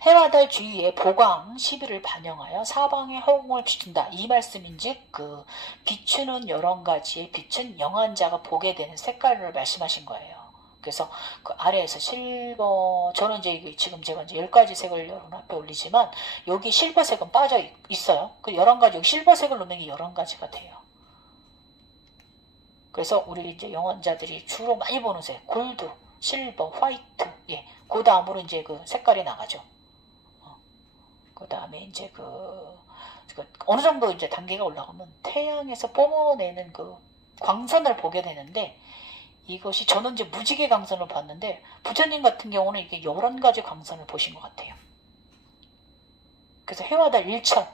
해와 달 주위에 보강 시비를 반영하여 사방에 허공을 비춘다. 이 말씀인즉 그 비추는 여러 가지의 빛은 영한 자가 보게 되는 색깔을 말씀하신 거예요. 그래서 그 아래에서 실버, 저는 이제 지금 제가 이제 10가지 색을 여러분 앞에 올리지만 여기 실버색은 빠져 있어요. 그 11가지, 여기 실버색을 넣으면 11가지가 돼요. 그래서 우리 이제 영혼자들이 주로 많이 보는 색, 골드, 실버, 화이트, 예, 그 다음으로 이제 그 색깔이 나가죠. 그 다음에 이제 어느 정도 이제 단계가 올라가면 태양에서 뿜어내는 그 광선을 보게 되는데, 이것이 저는 이제 무지개 광선을 봤는데, 부처님 같은 경우는 이게 11가지 광선을 보신 것 같아요. 그래서 해와 달 1천,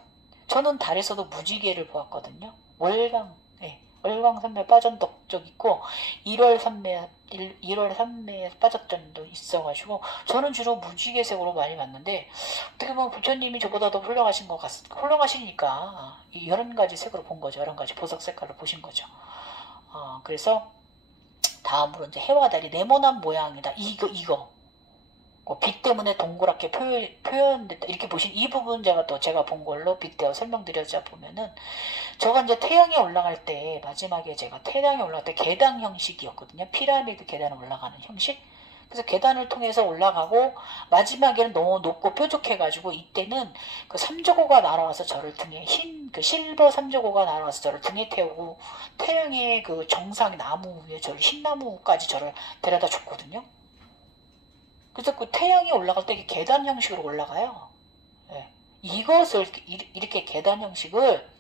저는 달에서도 무지개를 보았거든요. 월광, 예, 월광 산매에 빠진 적 있고 1월 산매에 빠졌던 도 있어가지고 저는 주로 무지개색으로 많이 봤는데, 어떻게 보면 부처님이 저보다 더 훌륭하시니까 11가지 색으로 본 거죠. 11가지 보석 색깔을 보신 거죠. 그래서 다음으로 이제 해와 달이 네모난 모양이다. 이거. 빛 때문에 동그랗게 표현됐다. 이렇게 보신 이 부분 제가 본 걸로 빗대어 설명드려자 보면은, 저가 이제 태양에 올라갈 때, 마지막에 제가 태양에 올라갈 때 계단 형식이었거든요. 피라미드 계단에 올라가는 형식. 그래서 계단을 통해서 올라가고, 마지막에는 너무 높고 뾰족해가지고, 이때는 그 삼조고가 날아와서 저를 등에, 그 실버 삼조고가 날아와서 저를 등에 태우고, 태양의 그 정상 나무 위에 흰나무까지 저를 데려다 줬거든요. 그래서 그 태양이 올라갈 때 계단 형식으로 올라가요. 예. 이것을 이렇게 계단 형식을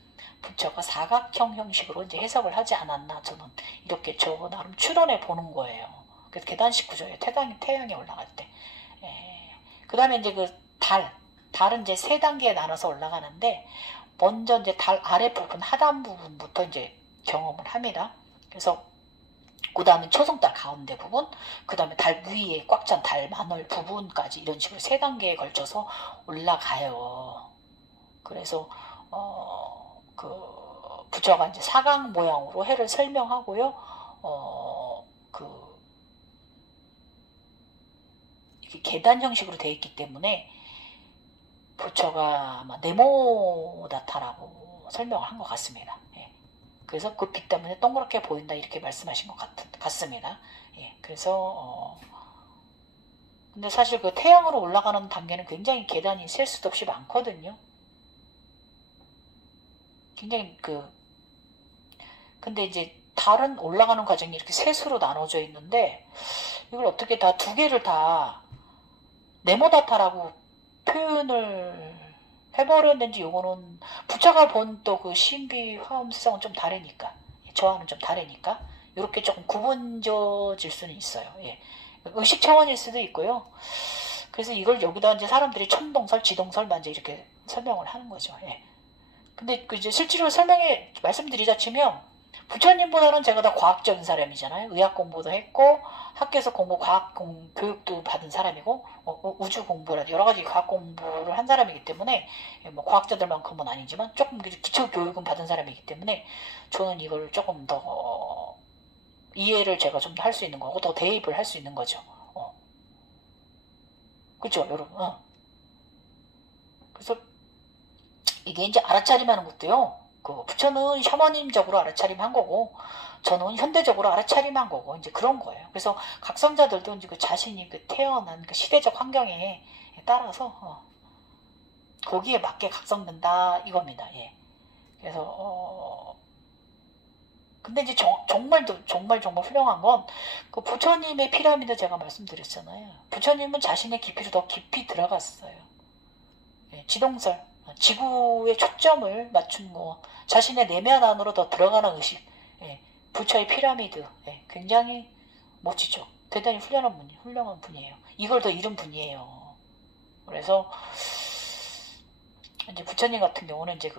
부처가 사각형 형식으로 이제 해석을 하지 않았나, 저는 이렇게 저 나름 추론해 보는 거예요. 그래서 계단식 구조예요. 태양이 올라갈 때. 예. 그 다음에 이제 달은 이제 3단계에 나눠서 올라가는데, 먼저 이제 달 아래 부분, 하단 부분부터 이제 경험을 합니다. 그래서 그 다음에 초승달 가운데 부분, 그 다음에 달 위에 꽉 찬 달 만월 부분까지 이런 식으로 3단계에 걸쳐서 올라가요. 그래서 부처가 이제 사각 모양으로 해를 설명하고요. 이게 계단 형식으로 되어 있기 때문에 부처가 아마 네모다타라고 설명을 한 것 같습니다. 그래서 그 빛 때문에 동그랗게 보인다, 이렇게 말씀하신 것 같습니다. 예, 그래서 근데 사실 그 태양으로 올라가는 단계는 굉장히 계단이 셀 수도 없이 많거든요. 굉장히 근데 이제 달은 올라가는 과정이 이렇게 셋으로 나눠져 있는데, 이걸 어떻게 다 2개를 다 네모다타라고 표현을 해버렸는지, 요거는 부처가 본 또 그 신비 화엄 세상은 좀 다르니까, 저와는 좀 다르니까 이렇게 조금 구분져질 수는 있어요. 예. 의식 차원일 수도 있고요. 그래서 이걸 여기다 이제 사람들이 천동설, 지동설만 이제 이렇게 설명을 하는 거죠. 예. 근데 이제 실제로 말씀드리자 치면, 부처님보다는 제가 더 과학적인 사람이잖아요. 의학 공부도 했고, 학교에서 교육도 받은 사람이고, 우주 공부라든지 여러 가지 과학 공부를 한 사람이기 때문에, 뭐 과학자들만큼은 아니지만 조금 기초 교육은 받은 사람이기 때문에, 저는 이걸 조금 더 이해를 제가 좀 더 할 수 있는 거고, 더 대입을 할 수 있는 거죠. 그렇죠, 여러분. 그래서 이게 이제 알아차림하는 것도요, 부처는 샤머님적으로 알아차림한 거고, 저는 현대적으로 알아차림한 거고, 이제 그런 거예요. 그래서 각성자들도 이제 자신이 태어난 그 시대적 환경에 따라서 거기에 맞게 각성된다, 이겁니다. 예. 그래서 근데 이제 정말 훌륭한 건, 그 부처님의 피라미드 제가 말씀드렸잖아요. 부처님은 자신의 깊이로 더 깊이 들어갔어요. 예, 지동설, 지구의 초점을 맞춘 거, 자신의 내면 안으로 더 들어가는 의식, 예, 부처의 피라미드, 예, 굉장히 멋지죠. 대단히 훌륭한 분이에요. 이걸 더 잃은 분이에요. 그래서 이제 부처님 같은 경우는 이제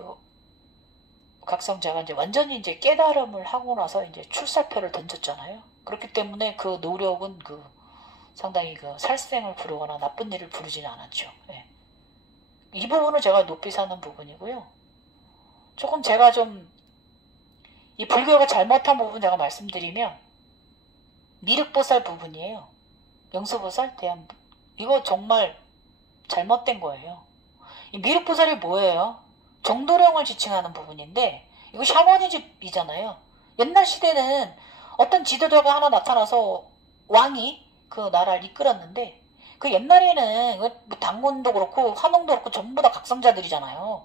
각성자가 이제 완전히 이제 깨달음을 하고 나서 이제 출사표를 던졌잖아요. 그렇기 때문에 그 노력은 상당히 그 살생을 부르거나 나쁜 일을 부르지는 않았죠. 예. 이 부분은 제가 높이 사는 부분이고요. 조금 제가 좀 이 불교가 잘못한 부분 제가 말씀드리면 미륵보살 부분이에요. 영수보살, 대한 이거 정말 잘못된 거예요. 이 미륵보살이 뭐예요? 정도령을 지칭하는 부분인데 이거 샤머니즘이잖아요. 옛날 시대는 어떤 지도자가 하나 나타나서 왕이 그 나라를 이끌었는데 그 옛날에는 당군도 그렇고 화농도 그렇고 전부 다 각성자들이잖아요.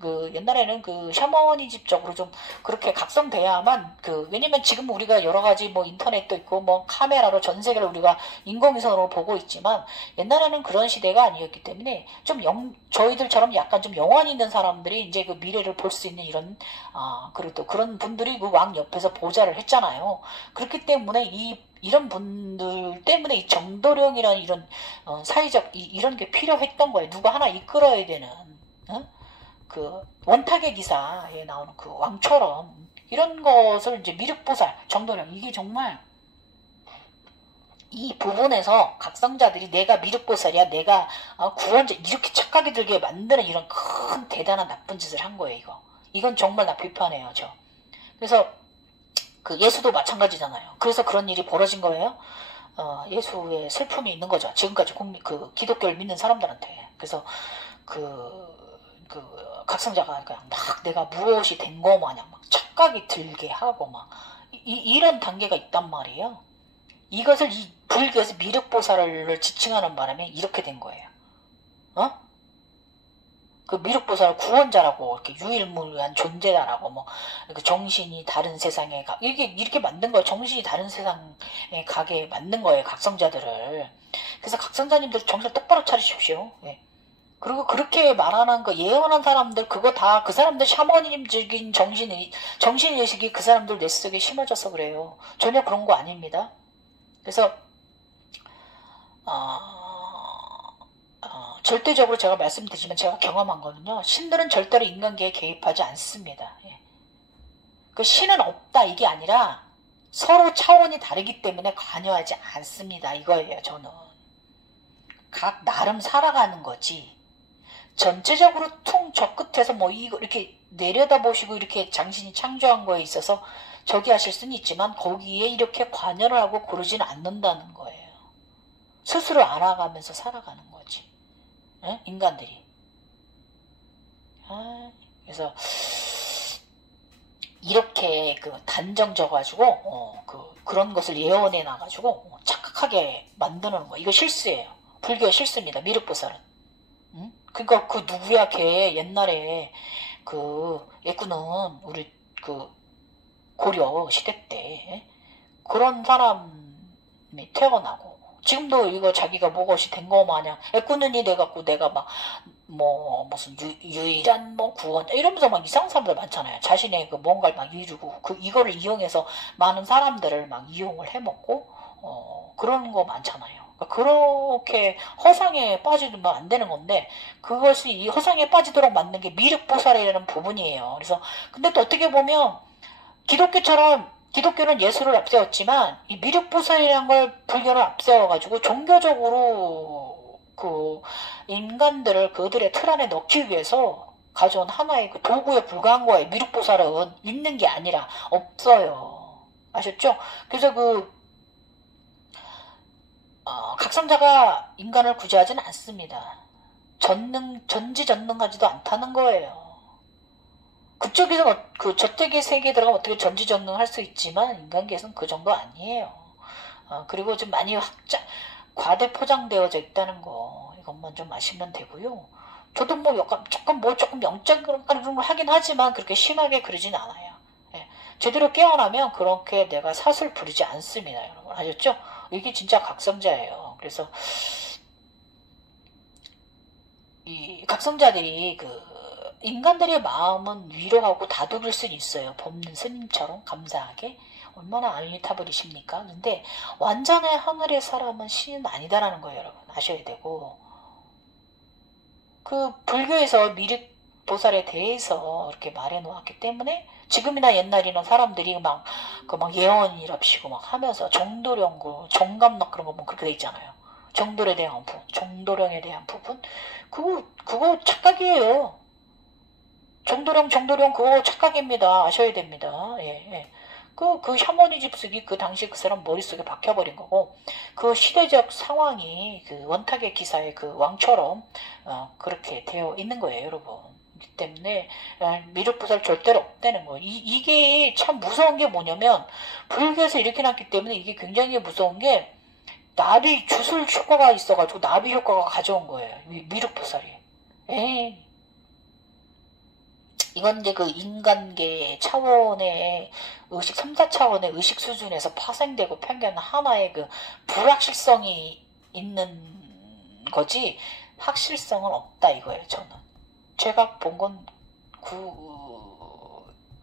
그 옛날에는 그 샤머니즘적으로 좀 그렇게 각성돼야만 왜냐면 지금 우리가 여러 가지 뭐 인터넷도 있고 뭐 카메라로 전 세계를 우리가 인공위성으로 보고 있지만 옛날에는 그런 시대가 아니었기 때문에 좀 저희들처럼 약간 좀 영혼이 있는 사람들이 이제 그 미래를 볼 수 있는 이런 그리고 또 그런 분들이 그 왕 옆에서 보좌를 했잖아요. 그렇기 때문에 이런 분들 때문에 이 정도령이라는 이런 사회적 이런 게 필요했던 거예요. 누가 하나 이끌어야 되는 그 원탁의 기사에 나오는 그 왕처럼 이런 것을 이제 미륵보살 정도령 이게 정말 이 부분에서 각성자들이 내가 미륵보살이야 내가 구원자 이렇게 착각이 들게 만드는 이런 큰 대단한 나쁜 짓을 한 거예요. 이건 정말 나 비판해요. 저 그래서 그 예수도 마찬가지잖아요. 그래서 그런 일이 벌어진 거예요. 예수의 슬픔이 있는 거죠. 지금까지 그 기독교를 믿는 사람들한테. 그래서 각성자가 그냥 막 내가 무엇이 된 거 마냥 막 착각이 들게 하고 막 이런 단계가 있단 말이에요. 이것을 이 불교에서 미륵보살을 지칭하는 바람에 이렇게 된 거예요. 그 미륵보살 구원자라고 이렇게 유일무이한 존재다라고 뭐 정신이 다른 세상에 이렇게 만든 거예요. 정신이 다른 세상에 가게 만든 거예요. 각성자들을. 그래서 각성자님들 정신 똑바로 차리십시오. 예. 그리고 그렇게 말하는 거 예언한 사람들 그거 다 그 사람들 샤머니즘적인 정신의식이 그 사람들 뇌 속에 심어져서 그래요. 전혀 그런 거 아닙니다. 그래서 절대적으로 제가 말씀드리지만 제가 경험한 거는요. 신들은 절대로 인간계에 개입하지 않습니다. 예. 그 신은 없다 이게 아니라 서로 차원이 다르기 때문에 관여하지 않습니다. 이거예요. 저는. 각 나름 살아가는 거지. 전체적으로 퉁 저 끝에서 뭐 이거 이렇게 내려다보시고 이렇게 당신이 창조한 거에 있어서 저기 하실 수는 있지만 거기에 이렇게 관여를 하고 그러지는 않는다는 거예요. 스스로 알아가면서 살아가는 거지. 에? 인간들이. 그래서 이렇게 단정져가지고 그런 것을 예언해 놔가지고 착각하게 만드는 거. 이거 실수예요. 불교 실수입니다. 미륵보살은. 응? 그러니까 그 누구야 걔 옛날에 애꾸는 우리 고려 시대 때 그런 사람이 태어나고 지금도 이거 자기가 무엇이 된 거 마냥 애꾸는 이 돼갖고 내가 막 무슨 유일한 구원 이러면서 막 이상한 사람들 많잖아요. 자신의 뭔가를 막 이루고 이거를 이용해서 많은 사람들을 막 이용을 해먹고 그런 거 많잖아요. 그렇게 허상에 빠지면 안 되는 건데 그것이 이 허상에 빠지도록 만든 게 미륵보살이라는 부분이에요. 그래서 근데 또 어떻게 보면 기독교는 예수를 앞세웠지만 이 미륵보살이라는 걸 불교를 앞세워가지고 종교적으로 인간들을 그들의 틀 안에 넣기 위해서 가져온 하나의 도구에 불과한 거예요. 미륵보살은 있는 게 아니라 없어요. 아셨죠? 그래서 각성자가 인간을 구제하지는 않습니다. 전지전능하지도 않다는 거예요. 그쪽에서 저쪽의 세계에 들어가면 어떻게 전지전능할 수 있지만 인간계에서는 그 정도 아니에요. 그리고 좀 많이 과대 포장되어져 있다는 거 이것만 좀 아시면 되고요. 저도 조금 영적인 걸 하긴 하지만 그렇게 심하게 그러진 않아요. 예. 제대로 깨어나면 그렇게 내가 사슬 부리지 않습니다. 여러분 아셨죠? 이게 진짜 각성자예요. 그래서 이 각성자들이 인간들의 마음은 위로하고 다독일 수는 있어요. 법는 스님처럼 감사하게. 얼마나 알리타버리십니까? 근데 완전히 하늘의 사람은 신은 아니다라는 거예요. 여러분 아셔야 되고 불교에서 보살에 대해서 이렇게 말해 놓았기 때문에 지금이나 옛날에는 사람들이 막 예언이랍시고 막 하면서 정도령 정감락 그런 거 보면 그렇게 돼 있잖아요. 정돌에 대한 부분, 정도령에 대한 부분, 그거 착각이에요. 정도령 그거 착각입니다. 아셔야 됩니다. 예, 예. 그 샤머니즘 쓰기 그 당시 그 사람 머릿속에 박혀버린 거고, 그 시대적 상황이 그 원탁의 기사의 그 왕처럼, 그렇게 되어 있는 거예요, 여러분. 이 때문에, 미륵보살 절대로 없다는 거예요. 이게 참 무서운 게 뭐냐면, 불교에서 이렇게 났기 때문에 이게 굉장히 무서운 게, 나비 주술 효과가 있어가지고 나비 효과가 가져온 거예요. 미륵보살이. 에이. 이건 이제 그 인간계 차원의 의식, 3, 4차원의 의식 수준에서 파생되고 편견 하나의 그 불확실성이 있는 거지, 확실성은 없다 이거예요, 저는. 제가 본 건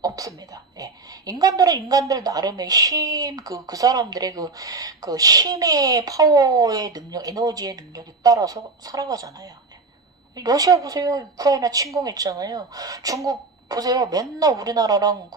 없습니다. 예. 인간들은 인간들 나름의 힘, 그 사람들의 그 힘의 파워의 능력, 에너지의 능력에 따라서 살아가잖아요. 러시아 보세요. 우크라이나 침공했잖아요. 중국 보세요. 맨날 우리나라랑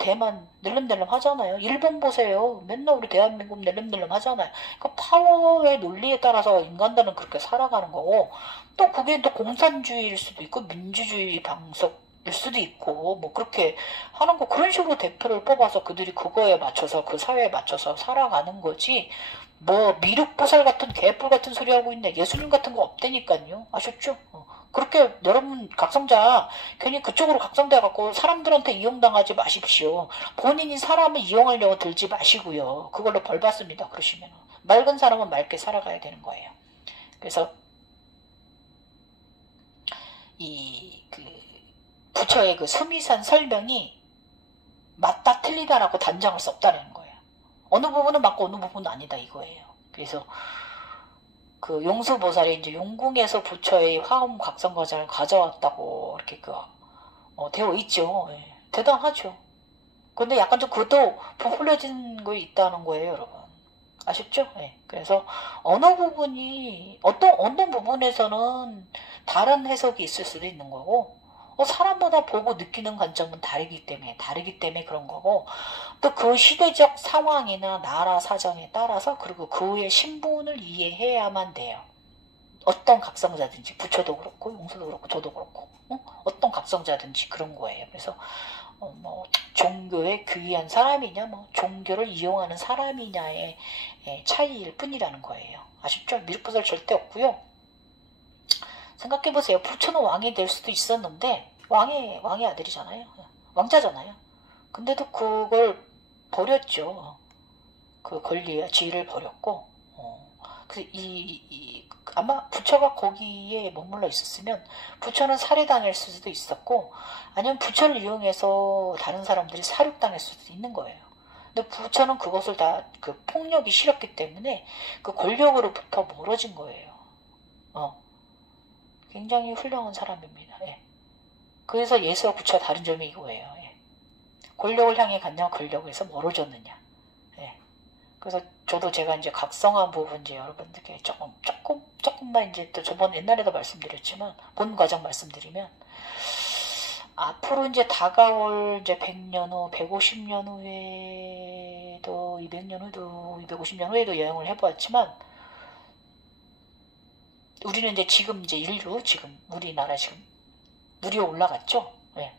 대만 낼름낼름 하잖아요. 일본 보세요. 맨날 우리 대한민국 낼름낼름 하잖아요. 그 파워의 논리에 따라서 인간들은 그렇게 살아가는 거고, 또 그게 또 공산주의일 수도 있고 민주주의 방식일 수도 있고 뭐 그렇게 하는 거, 그런 식으로 대표를 뽑아서 그들이 그거에 맞춰서 그 사회에 맞춰서 살아가는 거지. 뭐 미륵보살 같은 개뿔 같은 소리 하고 있네. 예수님 같은 거 없다니까요. 아셨죠? 그렇게 여러분 각성자 괜히 그쪽으로 각성돼 갖고 사람들한테 이용당하지 마십시오. 본인이 사람을 이용하려고 들지 마시고요. 그걸로 벌 받습니다. 그러시면 맑은 사람은 맑게 살아가야 되는 거예요. 그래서 그 부처의 그 서미산 설명이 맞다 틀리다라고 단정할 수 없다는 거예요. 어느 부분은 맞고 어느 부분은 아니다 이거예요. 그래서 그 용수보살이 이제 용궁에서 부처의 화엄 각성 과정을 가져왔다고 이렇게 되어 있죠. 예. 대단하죠. 근데 약간 좀 그것도 부풀려진 거 있다는 거예요, 여러분. 아셨죠? 예. 그래서 어느 부분에서는 다른 해석이 있을 수도 있는 거고, 사람마다 보고 느끼는 관점은 다르기 때문에 그런 거고, 또 그 시대적 상황이나 나라 사정에 따라서, 그리고 그의 신분을 이해해야만 돼요. 어떤 각성자든지, 부처도 그렇고 용서도 그렇고 저도 그렇고, 어떤 각성자든지 그런 거예요. 그래서 뭐 종교에 귀한 사람이냐, 뭐 종교를 이용하는 사람이냐의 차이일 뿐이라는 거예요. 아쉽죠? 미륵보살 절대 없고요. 생각해보세요. 부처는 왕이 될 수도 있었는데, 왕의 아들이잖아요. 왕자잖아요. 근데도 그걸 버렸죠. 그 권리와 지위를 버렸고, 그래서 아마 부처가 거기에 머물러 있었으면 부처는 살해당할 수도 있었고, 아니면 부처를 이용해서 다른 사람들이 사륙당할 수도 있는 거예요. 근데 부처는 그것을 다 그 폭력이 싫었기 때문에 그 권력으로부터 멀어진 거예요. 굉장히 훌륭한 사람입니다. 예. 그래서 예수와 부처와 다른 점이 이거예요. 예. 권력을 향해 갔냐, 권력에서 멀어졌느냐. 예. 그래서 제가 이제 각성한 부분 이제 여러분들께 조금만 이제 또 저번 옛날에도 말씀드렸지만, 본 과정 말씀드리면, 앞으로 이제 다가올 이제 100년 후, 150년 후에도, 200년 후에도, 250년 후에도 여행을 해보았지만, 우리는 이제 지금 이제 우리나라 지금 물이 올라갔죠. 예.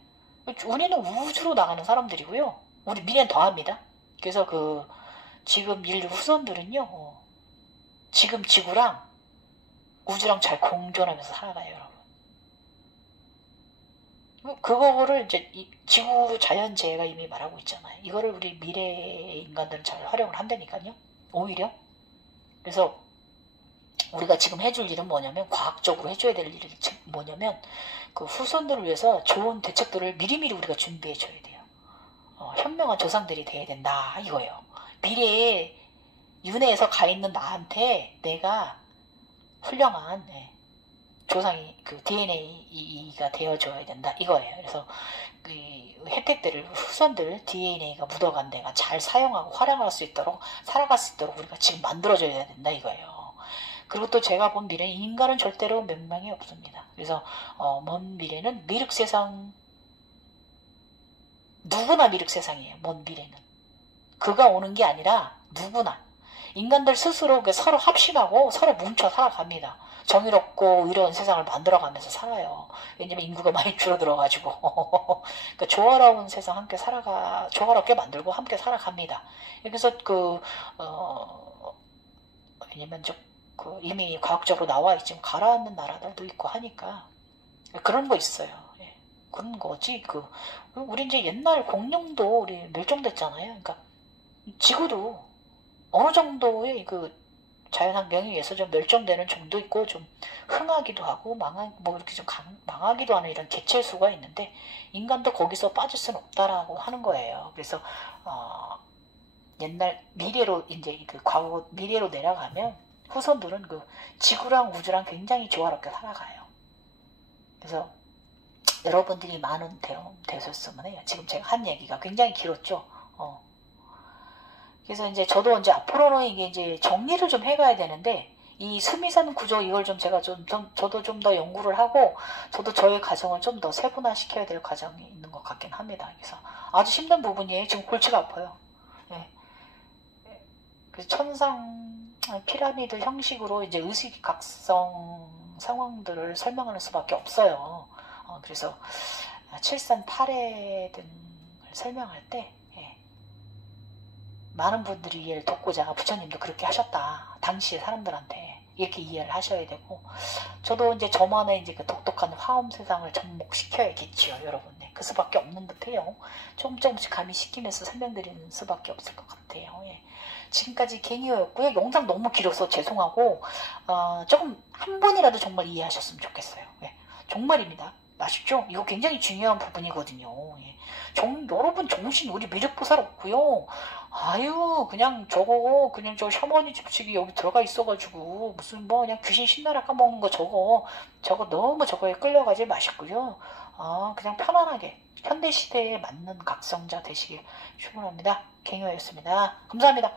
우리는 우주로 나가는 사람들이고요. 우리 미래는 더합니다. 그래서 지금 인류 후손들은요, 지금 지구랑 우주랑 잘 공존하면서 살아가요, 여러분. 그거를 이제 지구 자연재해가 이미 말하고 있잖아요. 이거를 우리 미래 인간들은 잘 활용을 한다니까요. 오히려. 그래서 우리가 지금 해줄 일은 뭐냐면, 과학적으로 해줘야 될 일은 뭐냐면, 그 후손들을 위해서 좋은 대책들을 미리미리 우리가 준비해줘야 돼요. 현명한 조상들이 돼야 된다 이거예요. 미래에 윤회에서 가 있는 나한테 내가 훌륭한 조상이 DNA가 되어줘야 된다 이거예요. 그래서 그 혜택들을 후손들 DNA가 묻어간 데가 잘 사용하고 활용할 수 있도록, 살아갈 수 있도록 우리가 지금 만들어줘야 된다 이거예요. 그리고 또 제가 본 미래는 인간은 절대로 멸망이 없습니다. 그래서 먼 미래는 미륵세상, 누구나 미륵세상이에요. 먼 미래는. 그가 오는 게 아니라 누구나. 인간들 스스로 서로 합심하고 서로 뭉쳐 살아갑니다. 정의롭고 의로운 세상을 만들어가면서 살아요. 왜냐면 인구가 많이 줄어들어가지고. 그러니까 조화로운 세상 함께 조화롭게 만들고 함께 살아갑니다. 그래서 왜냐면 이미 과학적으로 나와 있지만 가라앉는 나라들도 있고 하니까 그런 거 있어요. 예. 그런 거지. 우리 이제 옛날 공룡도 우리 멸종됐잖아요. 그러니까 지구도 어느 정도의 자연환경에 의해서 좀 멸종되는 종도 있고 좀 흥하기도 하고 이렇게 좀 망하기도 하는 이런 개체수가 있는데 인간도 거기서 빠질 수는 없다라고 하는 거예요. 그래서 옛날 미래로 이제 과거 미래로 내려가면 후손들은 지구랑 우주랑 굉장히 조화롭게 살아가요. 그래서 여러분들이 많은 되셨으면 해요. 지금 제가 한 얘기가 굉장히 길었죠. 그래서 이제 저도 이제 앞으로는 이게 이제 정리를 좀 해가야 되는데 이 수미산 구조 이걸 제가 저도 좀 더 연구를 하고 저도 저의 가정을 좀 더 세분화 시켜야 될 과정이 있는 것 같긴 합니다. 그래서 아주 힘든 부분이에요. 지금 골치가 아파요. 네. 그래서 천상 피라미드 형식으로 이제 의식각성 상황들을 설명하는 수밖에 없어요. 그래서 7산 8회 등을 설명할 때 많은 분들이 이해를 돕고자 부처님도 그렇게 하셨다. 당시의 사람들한테 이렇게 이해를 하셔야 되고 저도 이제 저만의 이제 독특한 화엄 세상을 접목시켜야겠지요, 여러분. 그 수밖에 없는 듯해요. 조금씩 가미시키면서 설명드리는 수밖에 없을 것 같아요. 예. 지금까지 갱이어였고요. 영상 너무 길어서 죄송하고 조금 한 번이라도 정말 이해하셨으면 좋겠어요. 예. 정말입니다. 아쉽죠? 이거 굉장히 중요한 부분이거든요. 예. 여러분 정신 우리 미륵보살 없고요. 아유 그냥 저 샤머니 집식이 여기 들어가 있어가지고 무슨 그냥 귀신 신나라 까먹는 거 저거 너무 저거에 끌려가지 마시고요. 그냥 편안하게 현대시대에 맞는 각성자 되시길 축원합니다. 갱요였습니다. 감사합니다.